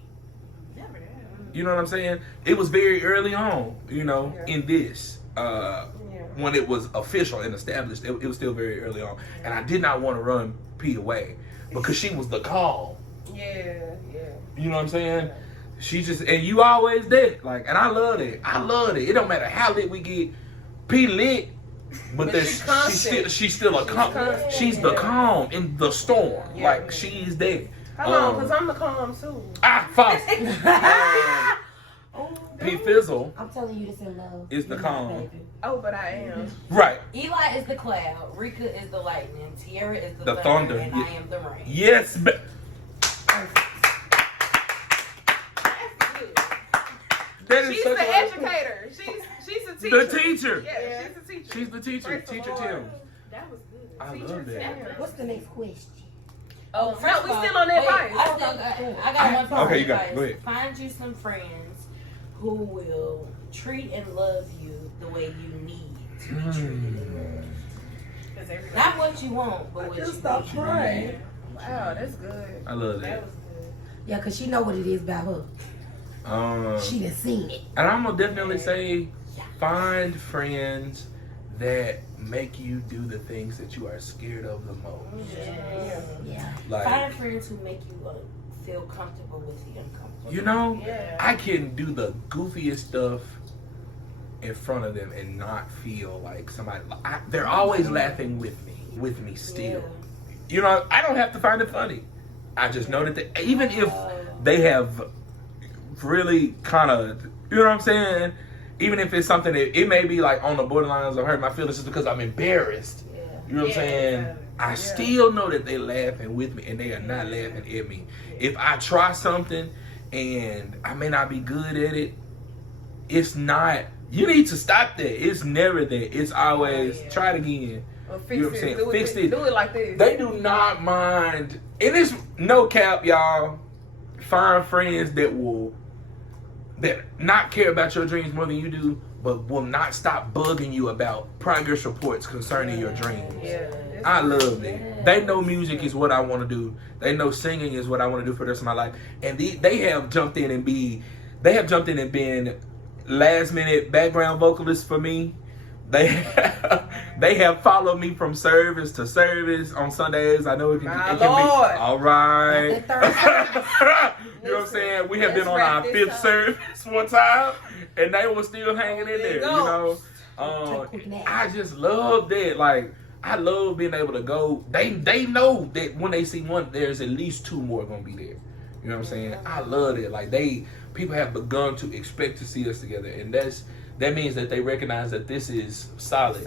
Never did. You know what I'm saying? It was very early on, you know, in this. When it was official and established, it was still very early on. And I did not want to run P away because she was the calm. Yeah. You know what I'm saying? She just, and you always did. Like, and I love it. I love it. It don't matter how lit we get. P lit, but she's still a calm. constant. She's the calm in the storm. Yeah. Like, she's there. Hold on, because I'm the calm too. Fuck. P. Fizzle I'm telling you this in love. is the You're calm. not, baby. Oh, but I am. Right. Eli is the cloud, Rika is the lightning, Tierra is the, The thunder. and I am the rain. Yes. That is She's such the a- educator. She's a teacher. The teacher. Yeah, she's the teacher. She's the teacher. Praise the Teacher Lord. Tim. That was good. I Teacher love that. Tim. What's the next question? Oh, First no, of we all, still on that wait, vibe. I got one for Okay, you you got it. guys. Go ahead. Find you some friends who will treat and love you the way you need to be treated and loved. Because everybody. Not what you want, but what you need. crying. Wow, that's good. I love That that. was good. Yeah, because she know what it is about her. She done seen it. And I'm gonna definitely say, find friends that make you do the things that you are scared of the most. Yeah. Like, Find friends who make you feel comfortable with the uncomfortable. you know, Yeah. I can do the goofiest stuff in front of them and not feel like somebody. They're always laughing with me still. You know, I don't have to find it funny. I just know that even if they have really kind of, you know what I'm saying? Even if it's something that it may be like on the borderlines of hurt my feelings just because I'm embarrassed. You know what I'm saying? I still know that they're laughing with me and they are not laughing at me. If I try something and I may not be good at it, it's not, you need to stop that. It's never that. It's always try it again. Well, fix You know what I'm it. saying? Do Fix it. it. Do it like this. They do not mind. It is no cap, y'all. Find friends that not care about your dreams more than you do, but will not stop bugging you about progress reports concerning your dreams. Yeah. I love it. They know music is what I want to do. They know singing is what I want to do for the rest of my life. And they have jumped in and been last minute background vocalists for me. They have followed me from service to service on Sundays. I know it can be all right. You know what I'm saying? We have been on our 5th service one time, and they were still hanging in there. You know, I just love that. Like, I love being able to go. They know that when they see one, there's at least 2 more gonna be there. You know what I'm saying? I love it. Like, people have begun to expect to see us together, and that means that they recognize that this is solid.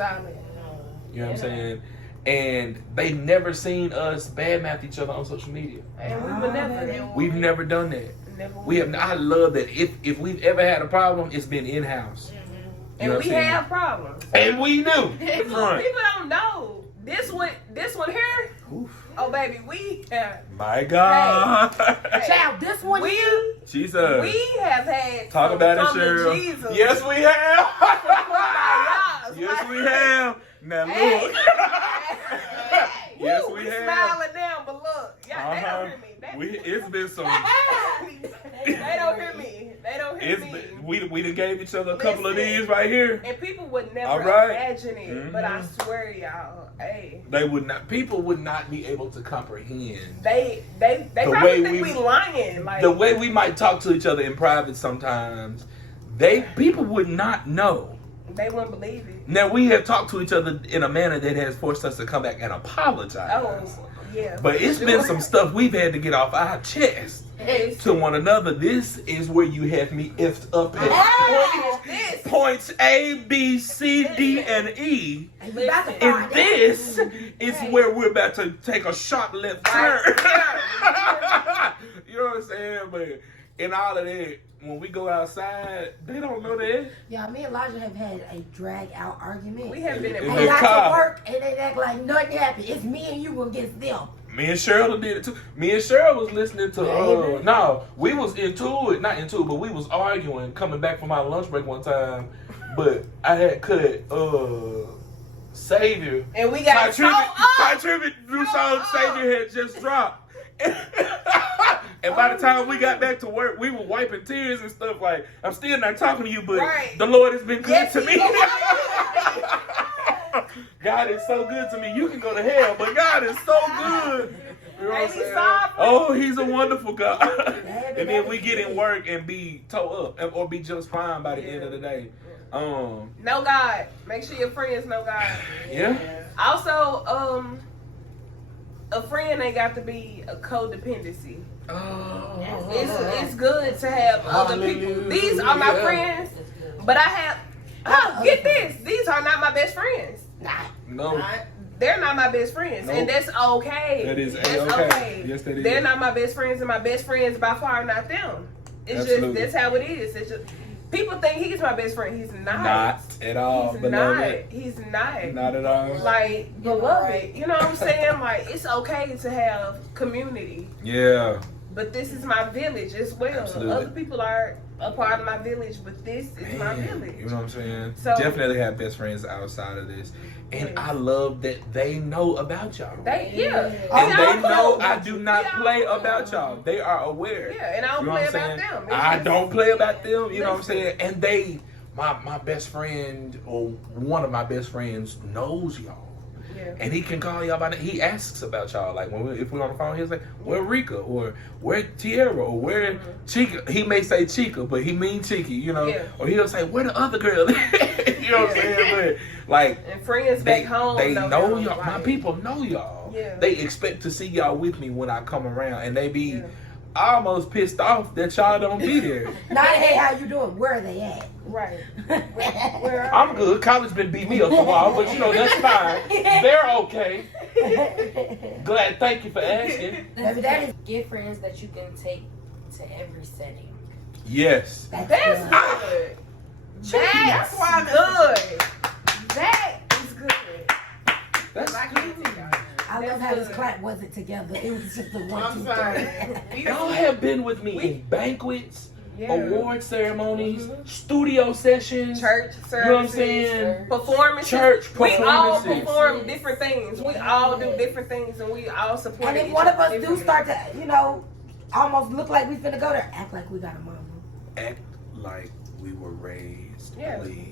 You know what I'm saying? And they've never seen us badmouth each other on social media. And we would never. We've never done that. Never We have. I love that. If we've ever had a problem, it's been in house. And we have problems. And we do. People don't know. This one here. Oof. Oh baby, we have. My God. Hey, Child, this one here. Jesus. we have had Talk some about it, from the Cheryl. Jesus. Yes, we have. Yes, Yes, we have. Now Hey. look. Yes, we have. Smiling down, but look, yeah, they don't hear me. It's been some. They don't hear me. They don't hear me. We done gave each other a couple of Listen. these right here. And people would never All right. imagine it, but I swear, y'all, hey, They would not. People would not be able to comprehend they The probably way think we- we lying. Like the way we might talk to each other in private sometimes. People would not know. they wouldn't believe it. Now we have talked to each other in a manner that has forced us to come back and apologize. Oh, yeah. But it's been some stuff we've had to get off our chest to one another. This is where you have me effed up at points A, B, C, D, and E. And you about to Listen. find And this is where we're about to take a sharp left turn. You know what I'm saying? But in all of that, when we go outside, they don't know that. Yeah, me and Elijah have had a drag out argument. We have been In and the in got car. to work and they act like nothing happened. It's me and you against them. Me and Cheryl did it too. Me and Cheryl was listening to no, we was not into it, but we was arguing coming back from our lunch break one time. But I had cut Savior. and we got so My up. tribute new song Savior had just dropped. And by the time we got back to work, we were wiping tears and stuff like, I'm still not talking to you, but Right. the Lord has been good Yes, to he me. God is so good to me. You can go to hell, but God is so good. You know what I'm Ain't he saying? sovereign? Oh, he's a wonderful God. And then we get in work and be toe up or be just fine by the end of the day. Know God. Make sure your friends know God. Yeah. Also, a friend ain't got to be a codependency. Oh. It's good to have other people. Hallelujah. These are my friends, but I have. Get this. These are not my best friends. No. They're not my best friends, Nope. and that's okay. That is That's A-okay. okay. Yes, that is. They're not my best friends, and my best friends by far are not them. It's Absolutely. just that's how it is. It's just people think he's my best friend. He's not. Not at all. He's beloved. not. He's not. Not at all. Like beloved. You know what I'm saying? Like it's okay to have community. Yeah. But this is my village as well. Absolutely. Other people are a part of my village, but this is my Man, village. you know what I'm saying? So- Definitely have best friends outside of this. And I love that they know about y'all. Yeah. And I they don't know play. I do not Yeah. play about y'all. They are aware. Yeah, and I don't You know play what I'm about saying? them. It's I just- don't play about them. You know what I'm saying? And my best friend or one of my best friends knows y'all. Yeah. And he can call y'all by name. He asks about y'all. Like if we're on the phone, he's like, "Where Rika?" or "Where Tierra?" or "Where Chica?" He may say Chica, but he mean Chiki, you know. Yeah. Or he'll say, "Where the other girl?" You know what I'm saying? But like, And friends back home. they know y'all, y'all. My like- people know y'all. Yeah. They expect to see y'all with me when I come around, and they be almost pissed off that y'all don't be there. Not, hey, how you doing? Where are they at? Right. Where are I'm good. College been beat me up a while, but you know that's fine. They're okay. Glad. Thank you for asking. Baby, that is Get friends that you can take to every setting. Yes. That's good. good. That's why I'm good. That is good. That's I can't take y'all. I love how this clap wasn't together. It was just the one, I'm two, sorry. three. Y'all have been with me in banquets, Yeah. award ceremonies, studio sessions. Church services. You know what I'm saying? Performances. Church We all performances. perform different things. We all do different things, and we all support. And if each one of other us do differently. start to, you know, almost look like we finna go there, act like we got a mama. Act like we were raised, Yeah. please.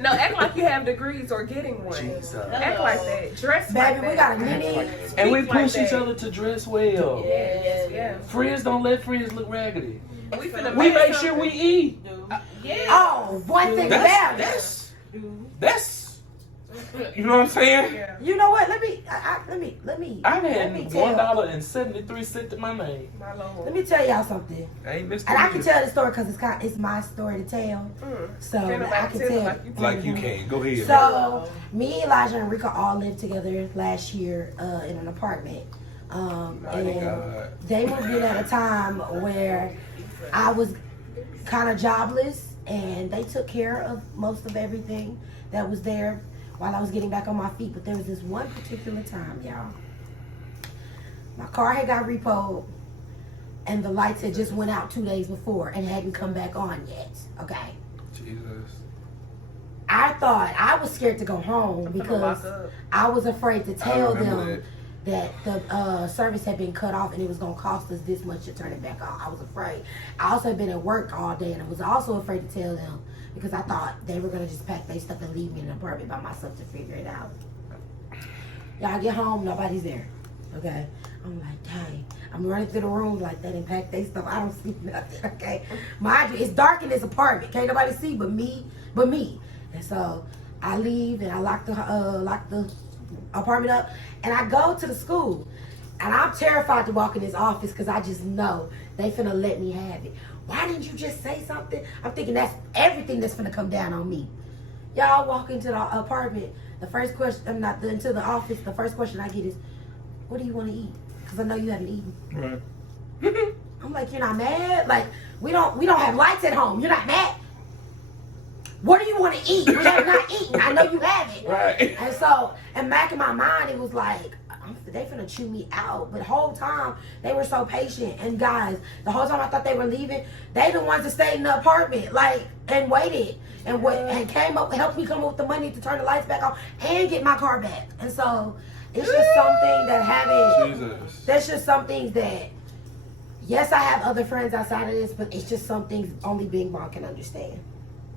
No, act like you have degrees or getting one. Jesus. Act like that. Dress like Baby, that. we got a mini. And we Speak like push each that. other to dress well. Yes, yeah. Friends don't let friends look raggedy. We finna We make make sure we eat. Yeah. Oh, one thing about it. That's you know what I'm saying? Yeah. You know what? Let me I've let had me tell, $1.73 to my name. My Lord. let me tell y'all something. I ain't missed And I it. can tell the story because it's my story to tell. So Can't nobody I can tell tell. like you Like you can. Go ahead. So me, Elijah, and Rika all lived together last year in an apartment. Mighty And God. they moved in at a time where I was kind of jobless, and they took care of most of everything that was there while I was getting back on my feet. But there was this one particular time, y'all. My car had got repoed, and the lights had just went out 2 days before and hadn't come back on yet. Okay. Jesus. I thought I was scared to go home Lock because up. I was afraid to I tell remember them that the service had been cut off and it was going to cost us this much to turn it back on. I was afraid. I also had been at work all day, and I was also afraid to tell them because I thought they were going to just pack their stuff and leave me in an apartment by myself to figure it out. Y'all get home, nobody's there. Okay? I'm like, dang. I'm running through the rooms like that and pack their stuff. I don't see nothing, okay? Mind you, it's dark in this apartment. Can't nobody see but me. And so I leave and I lock the apartment up, and I go to the school, and I'm terrified to walk in this office because I just know they finna let me have it. Why didn't you just say something? I'm thinking that's everything that's finna come down on me. Y'all walk into the apartment. The first question, into the office. The first question I get is, "What do you want to eat?" Because I know you haven't eaten. Right. I'm like, "You're not mad? Like we don't have lights at home. You're not mad? What do you want to eat? We have not eaten. I know you haven't." Right. And so, and back in my mind, it was like, they finna chew me out. But the whole time, they were so patient. And guys, the whole time I thought they were leaving, they the ones that stayed in the apartment, like, and waited. And came up, helped me come up with the money to turn the lights back on and get my car back. And so, it's just something that Jesus. there's just some things that, yes, I have other friends outside of this, but it's just some things only Bing Bong can understand.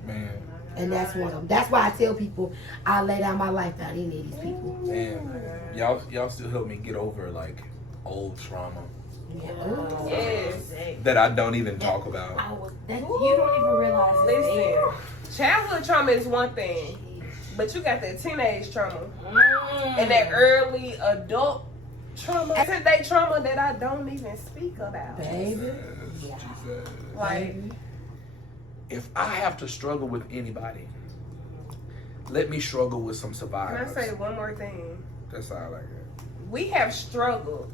Man. And that's one of them. That's why I tell people I'll lay down my life without any of these people. Man. Y'all still help me get over like old trauma Yeah. Ooh. Yes. that I don't even talk about. You don't even realize it's there. Listen, childhood trauma is one thing, but you got that teenage trauma and that early adult trauma. It's that trauma that I don't even speak about. Baby. Jesus. Like, If I have to struggle with anybody, let me struggle with some can I survivors. say one more thing? That's all I like it. We have struggled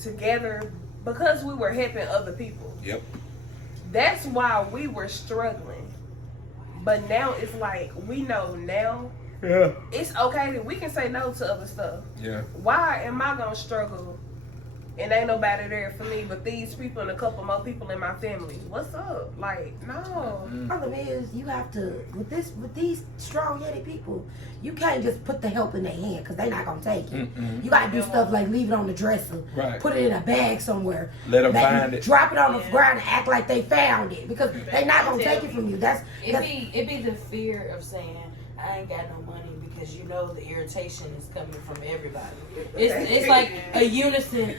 together because we were helping other people. Yep. That's why we were struggling. But now it's like, we know now Yeah. it's okay that we can say no to other stuff. Yeah. Why am I gonna struggle and ain't nobody there for me but these people and a couple more people in my family. What's up? Like, no. Problem is, you have to with these strong-headed people, you can't just put the help in their hand because they're not gonna take it. You gotta do stuff like leave it on the dresser, Right. put it in a bag somewhere, Let them find it. drop it on the ground and act like they found it because they're not gonna take it from you. It be the fear of saying I ain't got no money because you know the irritation is coming from everybody. It's like a unison.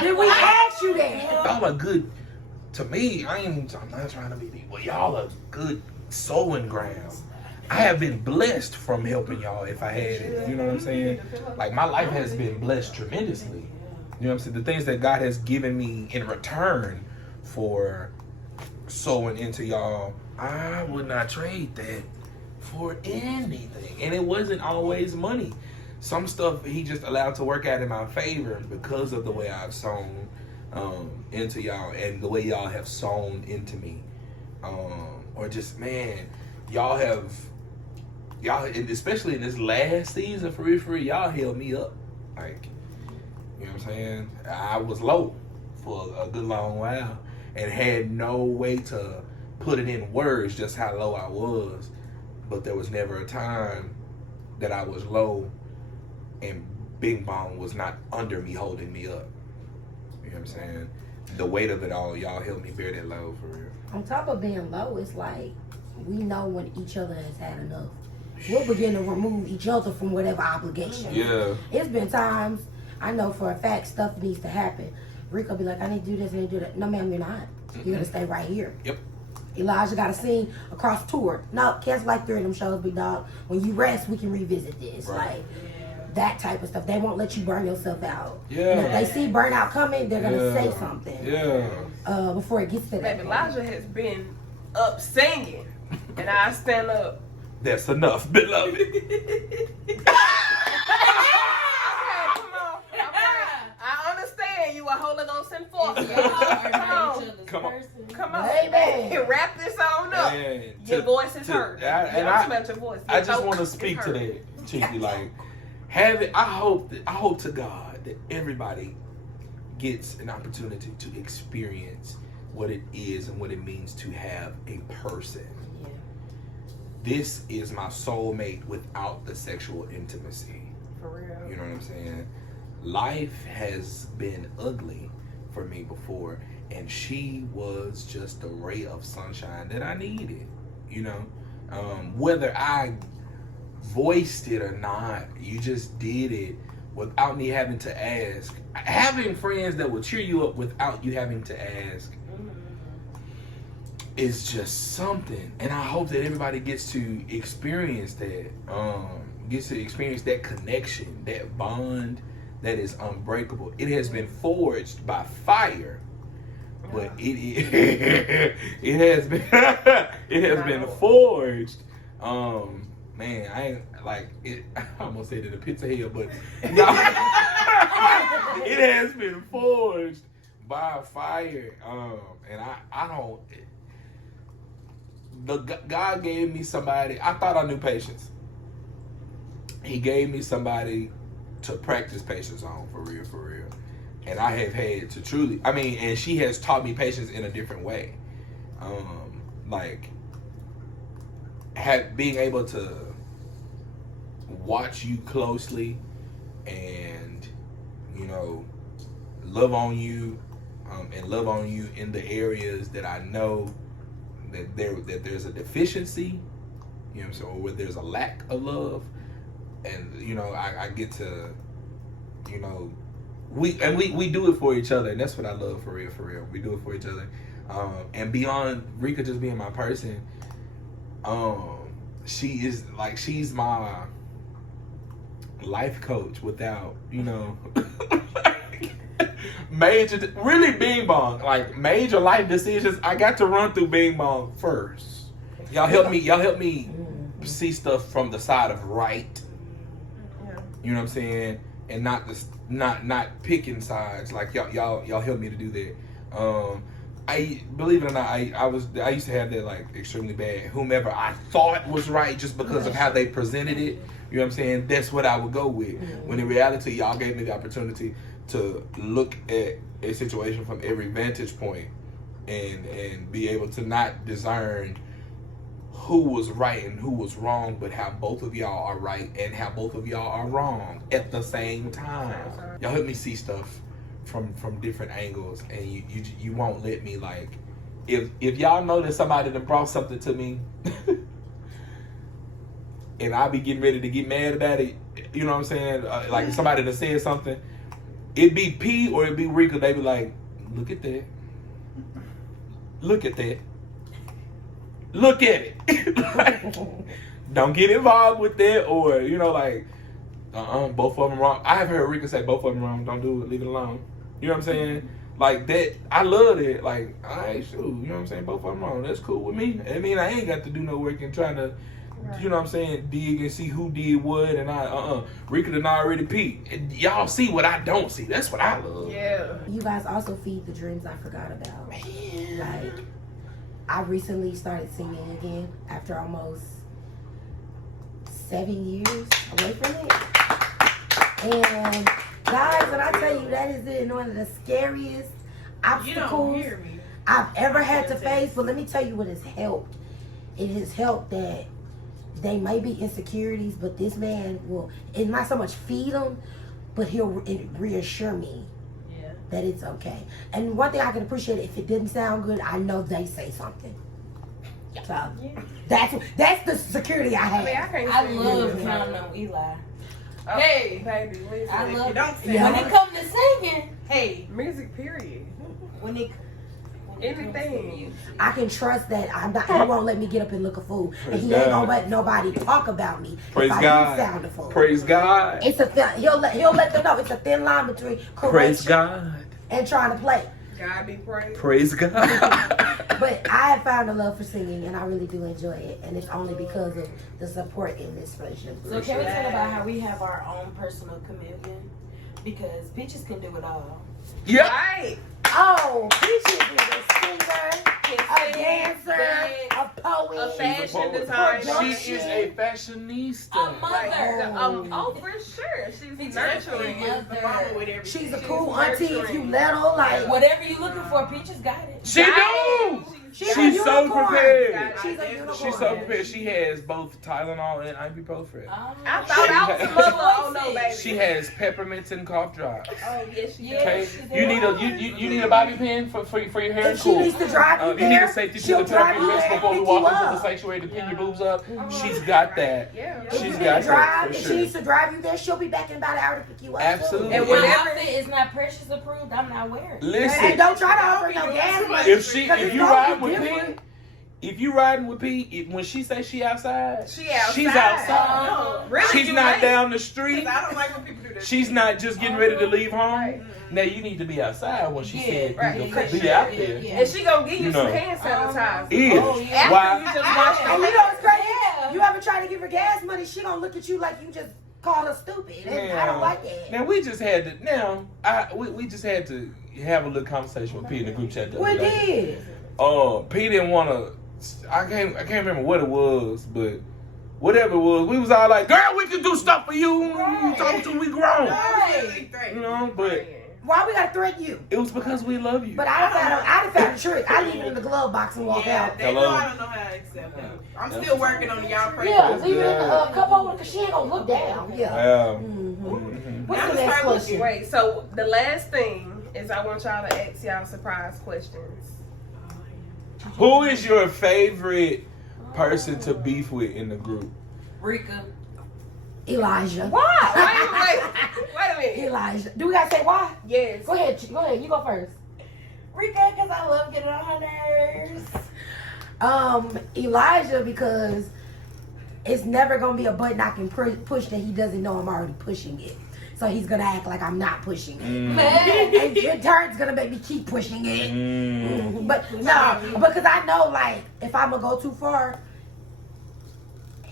Did we ask you that? Y'all are good. To me, I'm not trying to be people. Y'all are good sowing grounds. I have been blessed from helping y'all if I had it. You know what I'm saying? Like, my life has been blessed tremendously. You know what I'm saying? The things that God has given me in return for sowing into y'all, I would not trade that for anything. And it wasn't always money. Some stuff he just allowed to work out in my favor because of the way I've sown into y'all and the way y'all have sown into me. Or just, man, y'all, and especially in this last season, for real, y'all held me up. Like, you know what I'm saying? I was low for a good long while and had no way to put it in words just how low I was. But there was never a time that I was low and Bing Bong was not under me, holding me up. You know what I'm saying? The weight of it all, y'all helped me bear that load, for real. On top of being low, it's like we know when each other has had enough. We'll begin to remove each other from whatever obligation. Yeah. It's been times, I know for a fact, stuff needs to happen. Rico be like, I need to do this, I need to do that. No, ma'am, you're not. You're gonna stay right here. Yep. Elijah got a scene across tour. No, cancel like 3 of them shows, big dog. When you rest, we can revisit this. Right. Like, that type of stuff. They won't let you burn yourself out. Yeah. And if they see burnout coming, they're gonna say something. Yeah. Before it gets to that. Baby, Elijah has been up singing, and I stand up. That's enough, beloved. Okay, come on. I understand you a Holy Ghost enforcer. Come on. Come on. Amen. Wrap this on up. Man, Your voice is heard. And Don't smell your voice. I Your just throat want to is speak to heard. that, Cheeky. Like, I hope to God that everybody gets an opportunity to experience what it is and what it means to have a person. Yeah. This is my soulmate without the sexual intimacy. For real. You know what I'm saying? Life has been ugly for me before, and she was just a ray of sunshine that I needed. You know, whether I voiced it or not, you just did it without me having to ask. Having friends that will cheer you up without you having to ask is just something. And I hope that everybody gets to experience that, gets to experience that connection, that bond that is unbreakable. It has been forged by fire, but it has been it has been forged. Man, I ain't like it. I almost said it a pizza hell, but no, it has been forged by fire. And I don't. God gave me somebody. I thought I knew patience. He gave me somebody to practice patience on, for real. And I have had to truly, and she has taught me patience in a different way. Being able to watch you closely and, love on you, and love on you in the areas that I know that there's a deficiency, or where there's a lack of love. And I get to, we do it for each other, and that's what I love, for real. We do it for each other, and beyond Rika just being my person, she's my life coach without really Bing Bong, like major life decisions. I got to run through Bing Bong first. Y'all help me see stuff from the side of right. You know what I'm saying? And not picking sides. Like y'all help me to do that. I believe it or not, I used to have that like extremely bad. Whomever I thought was right just because of how they presented it. You know what I'm saying? That's what I would go with. When in reality, y'all gave me the opportunity to look at a situation from every vantage point and be able to not discern who was right and who was wrong, but how both of y'all are right and how both of y'all are wrong at the same time. Y'all help me see stuff from different angles, and you won't let me, like, if y'all know that somebody that brought something to me and I be getting ready to get mad about it, you know what I'm saying? Like if somebody that said something, it'd be P or it'd be Rika. They be like, look at that. Look at that. Look at it. Like, don't get involved with that, or you know, like, both of them wrong. I have heard Rika say both of them wrong. Don't do it. Leave it alone. You know what I'm saying? Like that. I love it. Like, all right, shoot. You know what I'm saying? Both of them wrong. That's cool with me. I mean, I ain't got to do no work and trying to, you know what I'm saying, dig and see who did what. And Rika done already peaked. And y'all see what I don't see. That's what I love. Yeah. You guys also feed the dreams I forgot about. Like, I recently started singing again after almost 7 years away from it. And guys, when I tell you that is one of the scariest You don't obstacles hear me. I've ever had to face, but let me tell you what has helped. It has helped that they may be insecurities, but this man will, it not so much feed them, but he'll reassure me that it's okay. And one thing I can appreciate, if it didn't sound good, I know they say something. So that's the security I have. I love counting on Eli. Oh, Hey, baby, listen. I if love you don't sing, Yeah. When it comes to singing, hey, music, period. when it Anything. I can trust that I'm not. He won't let me get up and look a fool, and Praise he ain't God. gonna let nobody talk about me Praise if I God. do sound a fool. Praise God. It's a he'll let them know it's a thin line between Praise correction God. and trying to play. God be praised. Praise God. But I have found a love for singing, and I really do enjoy it, and it's only because of the support in this friendship. So can we talk about how we have our own personal chameleon? Because Peaches can do it all. Yeah. Right. Oh, Peaches is a singer, a dancer, a poet, A fashion poet. designer. She is a fashionista. A mother. Oh, for sure. She's nurturing nurturing. is the mama with everything. She's a cool auntie if you let her. Like, Whatever you looking for, Peaches got it. She do. she's a She's so unicorn. prepared. She's a unicorn. She's so prepared. She has both Tylenol and ibuprofen. I thought I was a mother. Oh no, baby. She has peppermints and cough drops. Oh yes, she Yeah. does. Okay, she's you need you need a bobby pin for your hair. If she Cool. needs to drive you You there, need a safety pin she'll to tell drive your you wrist there before and we pick you walk into the up. sanctuary to pin your boobs up. She's got that. Yeah. If She's you need got to that drive, for if sure. she needs to drive you there, she'll be back in about an hour to pick you up. Absolutely. And If my whenever- outfit is not Precious approved, I'm not wearing it. And Listen, don't try to offer no gas money. if because you it's gonna ride be with different. P, if you riding with P, when she say she outside, She outside. she's outside. No, really, She's you not right. down the street. I don't like when people do that. She's not just getting ready to leave home. Right. Now you need to be outside when she said right. be out there. And she gonna give you, You some know. hand sanitizer. Is Oh, yeah. After why? you just wash And your you hands. know what's crazy? Yeah. You ever try to give her gas money, she gonna look at you like you just called her stupid. And I don't like that. Now we just had to. Now we just had to have a little conversation with P in the group chat. The We other day. did. P didn't want to. I can't remember what it was, but whatever it was, we was all like, "Girl, we can do stuff for you. You talking to we grown, you know." But Why we gotta threaten you? it was because we love you. But I done found a trick. I leave it in the glove box and walk Yeah, out. they Hello? know I don't know how to accept them. I'm still working on it. Y'all pray. Yeah, Praise leave it in the God. cup holder because she ain't gonna look down. Yeah. Mhm. What's Now the just next start question? Wait, so the last thing is I want y'all to ask y'all surprise questions. Who is your favorite person to beef with in the group? Rika. Elijah. Why? Wait a minute. Elijah. Do we gotta say why? Yes. Go ahead. You go first. Rika, because I love getting on her nerves. Elijah, because it's never gonna be a button I can push that he doesn't know I'm already pushing it. So he's gonna act like I'm not pushing it. Mm. And in turn, it's gonna make me keep pushing it. Mm. But no, because I know, like, if I'm gonna go too far,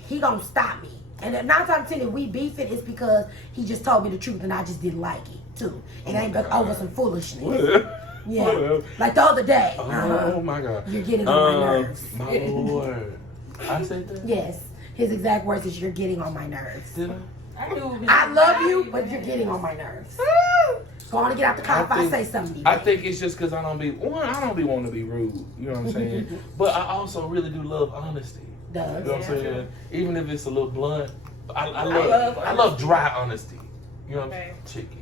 he gonna stop me. And 9 times out of 10, if we beefing, it's because he just told me the truth and I just didn't like it too. It ain't over some foolishness. Yeah, like the other day. Oh my God. You're getting on my nerves. My Lord. I said that? Yes, his exact words is, "You're getting on my nerves." Did I? I knew. I love you, but you're getting on my nerves. Go on and get out the car if I say something. I think it's just because I don't be wanting to be rude. You know what I'm saying? But I also really do love honesty. You know what I'm saying? Even if it's a little blunt, I love dry honesty. You know what I'm saying? Cheeky.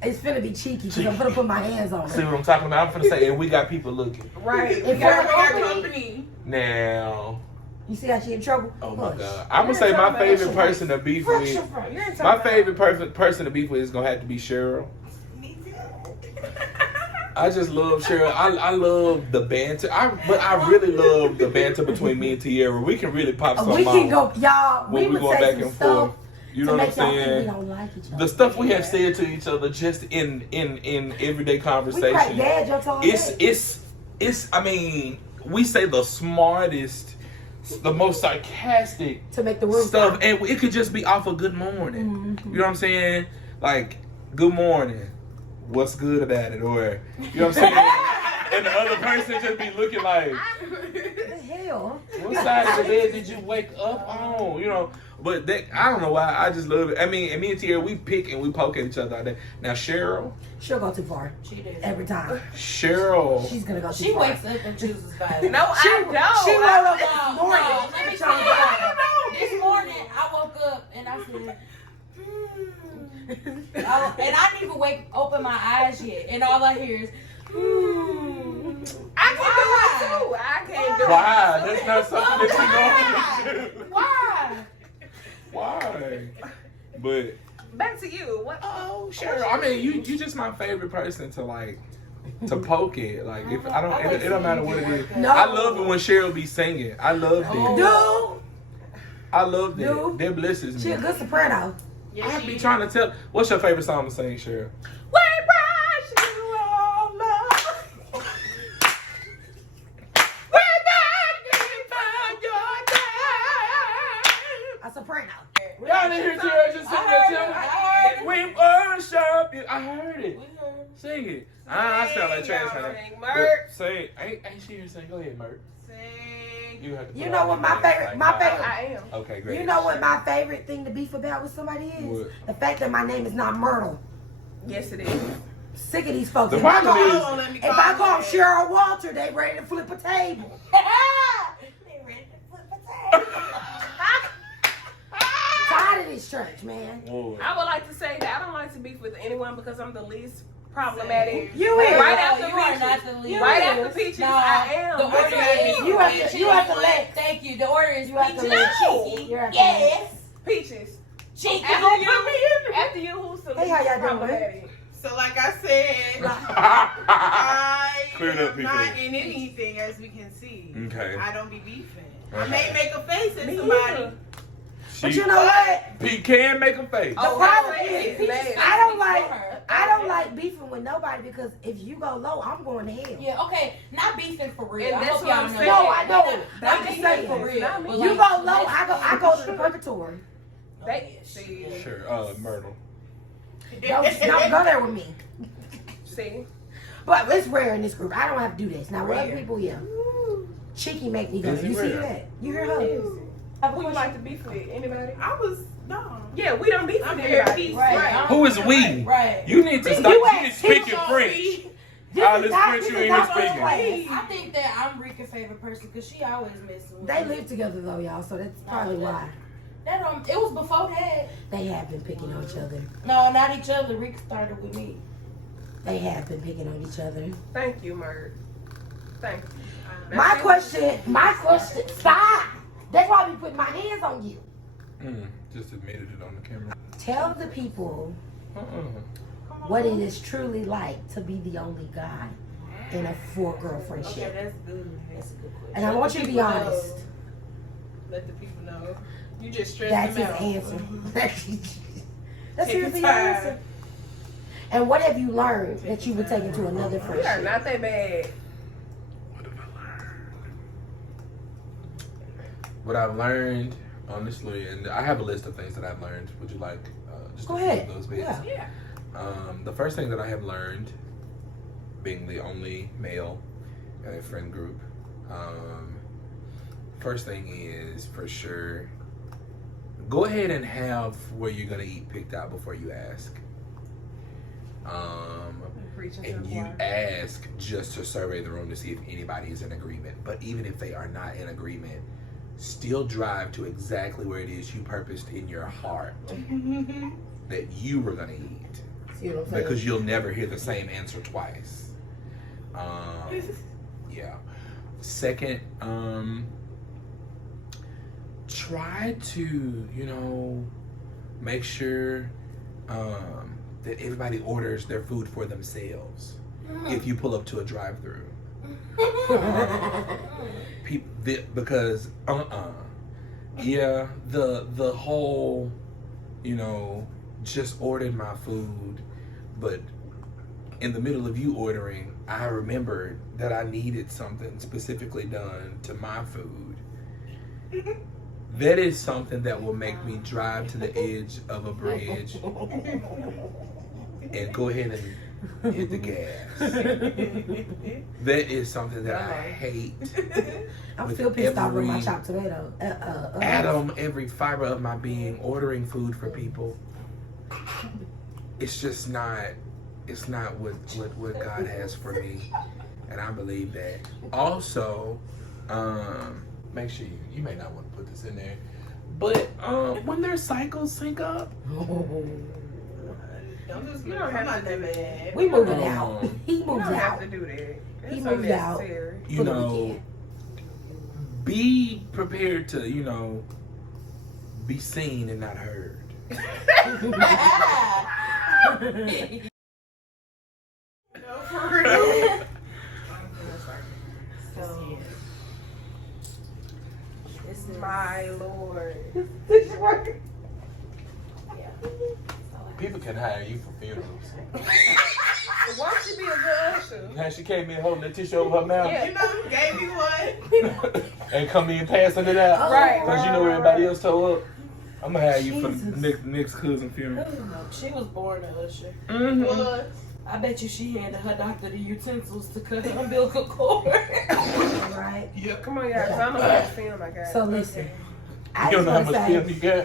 It's finna be cheeky because I'm gonna put my hands on See it. what I'm talking about? I'm finna say, and we got people looking. Right. If We got we're- our company. Now, You see how she in trouble? oh my Push. God. I'm gonna say my favorite person to beef Fresh with. your front. You're talking My about- favorite person to beef with is gonna have to be Cheryl. I just love Cheryl. I love the banter. But I really love the banter between me and Tierra. We can really pop something We can off go, y'all. when We we would going say back some and stuff forth. You know to what I'm make y'all think we saying? don't like each other. The stuff we have said to each other just in everyday We crack conversation. dad jokes all day. It's I mean, we say the smartest, the most sarcastic to make the room stuff, sound- and it could just be off of good morning. Mhm. You know what I'm saying? Like, good morning. What's good about it? Or, you know what I'm saying? And the other person just be looking like, What the hell? what side of the bed did you wake up on? You know, but that, I don't know why. I just love it. I mean, and me and Tierra, we pick and we poke at each other all day. Now, Cheryl, She'll go too far She does. every time. Cheryl, She's gonna go too She far. wakes up and chooses violence. No, I don't. She rolled up this No, morning. no, let me Trying tell to you. go. This morning, I woke up and I said, and I didn't even open my eyes yet, and all I hear is, I can do it too. I can't do it. why? That's not something that you normally do. why? Why? But, Back to you. What? oh, Cheryl, I mean, you just my favorite person to like, to poke it. Like, if I don't, it don't matter what it is. No. I love it when Cheryl be singing. I love that. Oh. Dude, I love that. Dude. That blesses she me. a good soprano. I be trying to tell. What's your favorite song to sing, Cheryl? We brush you all love. We're not giving your time. A soprano. Y'all didn't hear Cheryl just sing that too? We worship you. I heard it. Sing it. I sound like trash right Sing, now. Merc. But Say, ain't she here sing? Go ahead, Merc. Sing. You have to. You put know on what the my thing, favorite- like, my nah. favorite- I am. Okay, great. You know what my favorite thing to beef about with somebody is? What? The fact that my name is not Myrtle. Yes, it is. Sick of these folks. The If I problem is- call, if I call Cheryl Walter, they ready to flip a table. They ready to flip a table. Tired of this church, man. Lord. I would like to say that I don't like to beef with anyone because I'm the least problematic. You is. Right after you are Peaches. not the lead. Right is. after Peaches, No, I am. the order is You have to let. Thank you. The order is You have to peaches let. and cheeky. You have to Yes. Peaches. Cheeky. After you, who's the Hey, least how y'all doing? problematic? So like I said, I Clear it up, am people. not in anything, as we can see. Okay. I don't be beefing. I Okay. may make a face at Me somebody. either. But you know what? Pete can make a face. The Oh, problem wait, is, wait. I don't like beefing with nobody because if you go low, I'm going to hell. Yeah, okay. Not beefing for real. And I that's hope what y'all I'm know saying. that. No, I know. Not I'm just beefing saying. for real. Not me. but You like, go low, let's I go to the shoot. purgatory. They see. Sure, Myrtle. Don't go there with me. See. But it's rare in this group. I don't have to do this. Now, with other people, yeah. Cheeky make me go. Is it You see rare? that? You hear Who her? is it? Who you like to beef with? Anybody? I was no. Yeah, we don't beef I'm with very anybody. peaceful. Right. Who is we? Right. You need to stop. You You need to ask speak people in French. This All is this not- French this you is ain't not speaking. first class. I think that I'm Rika's favorite person because she always messing with They me. live together though, y'all, so that's probably why. That it was before that. They have been picking on each other. No, not each other. Rika started with me. They have been picking on each other. Thank you, Mert. Thank you. My question, stop! That's why I be putting my hands on you. Just admitted it on the camera. Tell the people what it is truly like to be the only guy in a 4-girl Okay, friendship. that's good. That's a good question. And I want you to be honest. Let the people know. You just stressed That's his them out. answer. That's Take seriously your your time. answer. And what have you learned that you would take into another We are friendship? not that bad. What I've learned, honestly, and I have a list of things that I've learned. Would you like just Go a few ahead. of those bits? Yeah. Yeah. The first thing that I have learned, being the only male in a friend group, first thing is for sure go ahead and have where you're gonna eat picked out before you ask. And you ask just to survey the room to see if anybody is in agreement. But even if they are not in agreement, still drive to exactly where it is you purposed in your heart that you were gonna eat. See what I'm saying? Because you'll never hear the same answer twice. Yeah. Second, try to, make sure that everybody orders their food for themselves if you pull up to a drive-thru. Because yeah, the whole just ordered my food, but in the middle of you ordering, I remembered that I needed something specifically done to my food. That is something that will make me drive to the edge of a bridge and go ahead and hit the gas. That is something that I hate. I'm still pissed off with my chopped tomato. Every fiber of my being, ordering food for people. It's just not. It's not what God has for me, and I believe that. Also, make sure you may not want to put this in there, but when their cycles sync up. You don't have to do that. We moving out. He You moves don't have out. to do that. It's He moves out. unnecessary. Be prepared to, be seen and not heard. No, for real. So, this is My Lord. People can hire you for funerals. Why should she be a good usher? Now she came in holding the tissue over her mouth Yeah. You know who gave me one? and come in passing it out. Right, Because you know everybody else told up. I'm going to hire you for next cousin funeral. she was born a usher. Mm-hmm. Was. I bet you she handed her doctor the utensils to cut her umbilical cord. Right. Yep. Come on, y'all, 'cause I don't know how much film I got. So listen, I You don't just know how want much to film you say, got?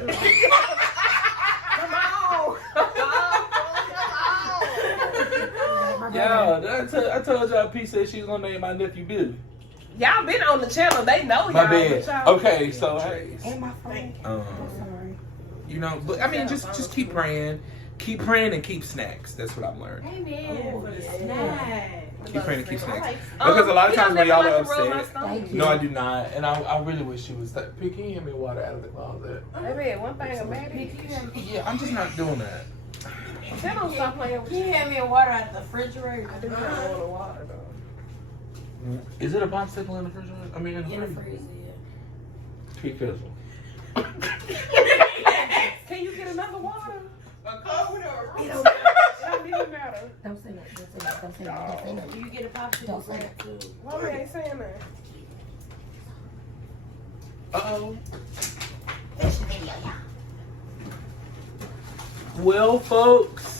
Come on! Yo, I told y'all P said she was going to name my nephew Billy. Y'all been on the channel. They know y'all. My but bad. y'all- Okay, so hey. and my phone. I'm sorry. But I mean, just keep praying. Keep praying and keep snacks. That's what I've learned. Amen. For the yeah. snack. Keep praying and keep I snacks. like Because a lot of he times don't when y'all never are like to rub my upset, stomach. Thank you. No, I do not. And I really wish she was like, P, can you hand me water out of the closet? Baby, one thing about it, yeah, I'm just not doing that. tell them stop playing with Can you you. hand me a water out of the refrigerator? I do not want the water though. Is it a popsicle in the refrigerator? I mean, in the In the freezer. freezer, yeah. Because Can you get another water? a cup with a It root. don't, It don't even matter. don't say that. Don't say that. Don't say that. Don't say that. Do you get a popsicle Don't say snack too? Why we ain't saying that? Uh-oh. Well, folks,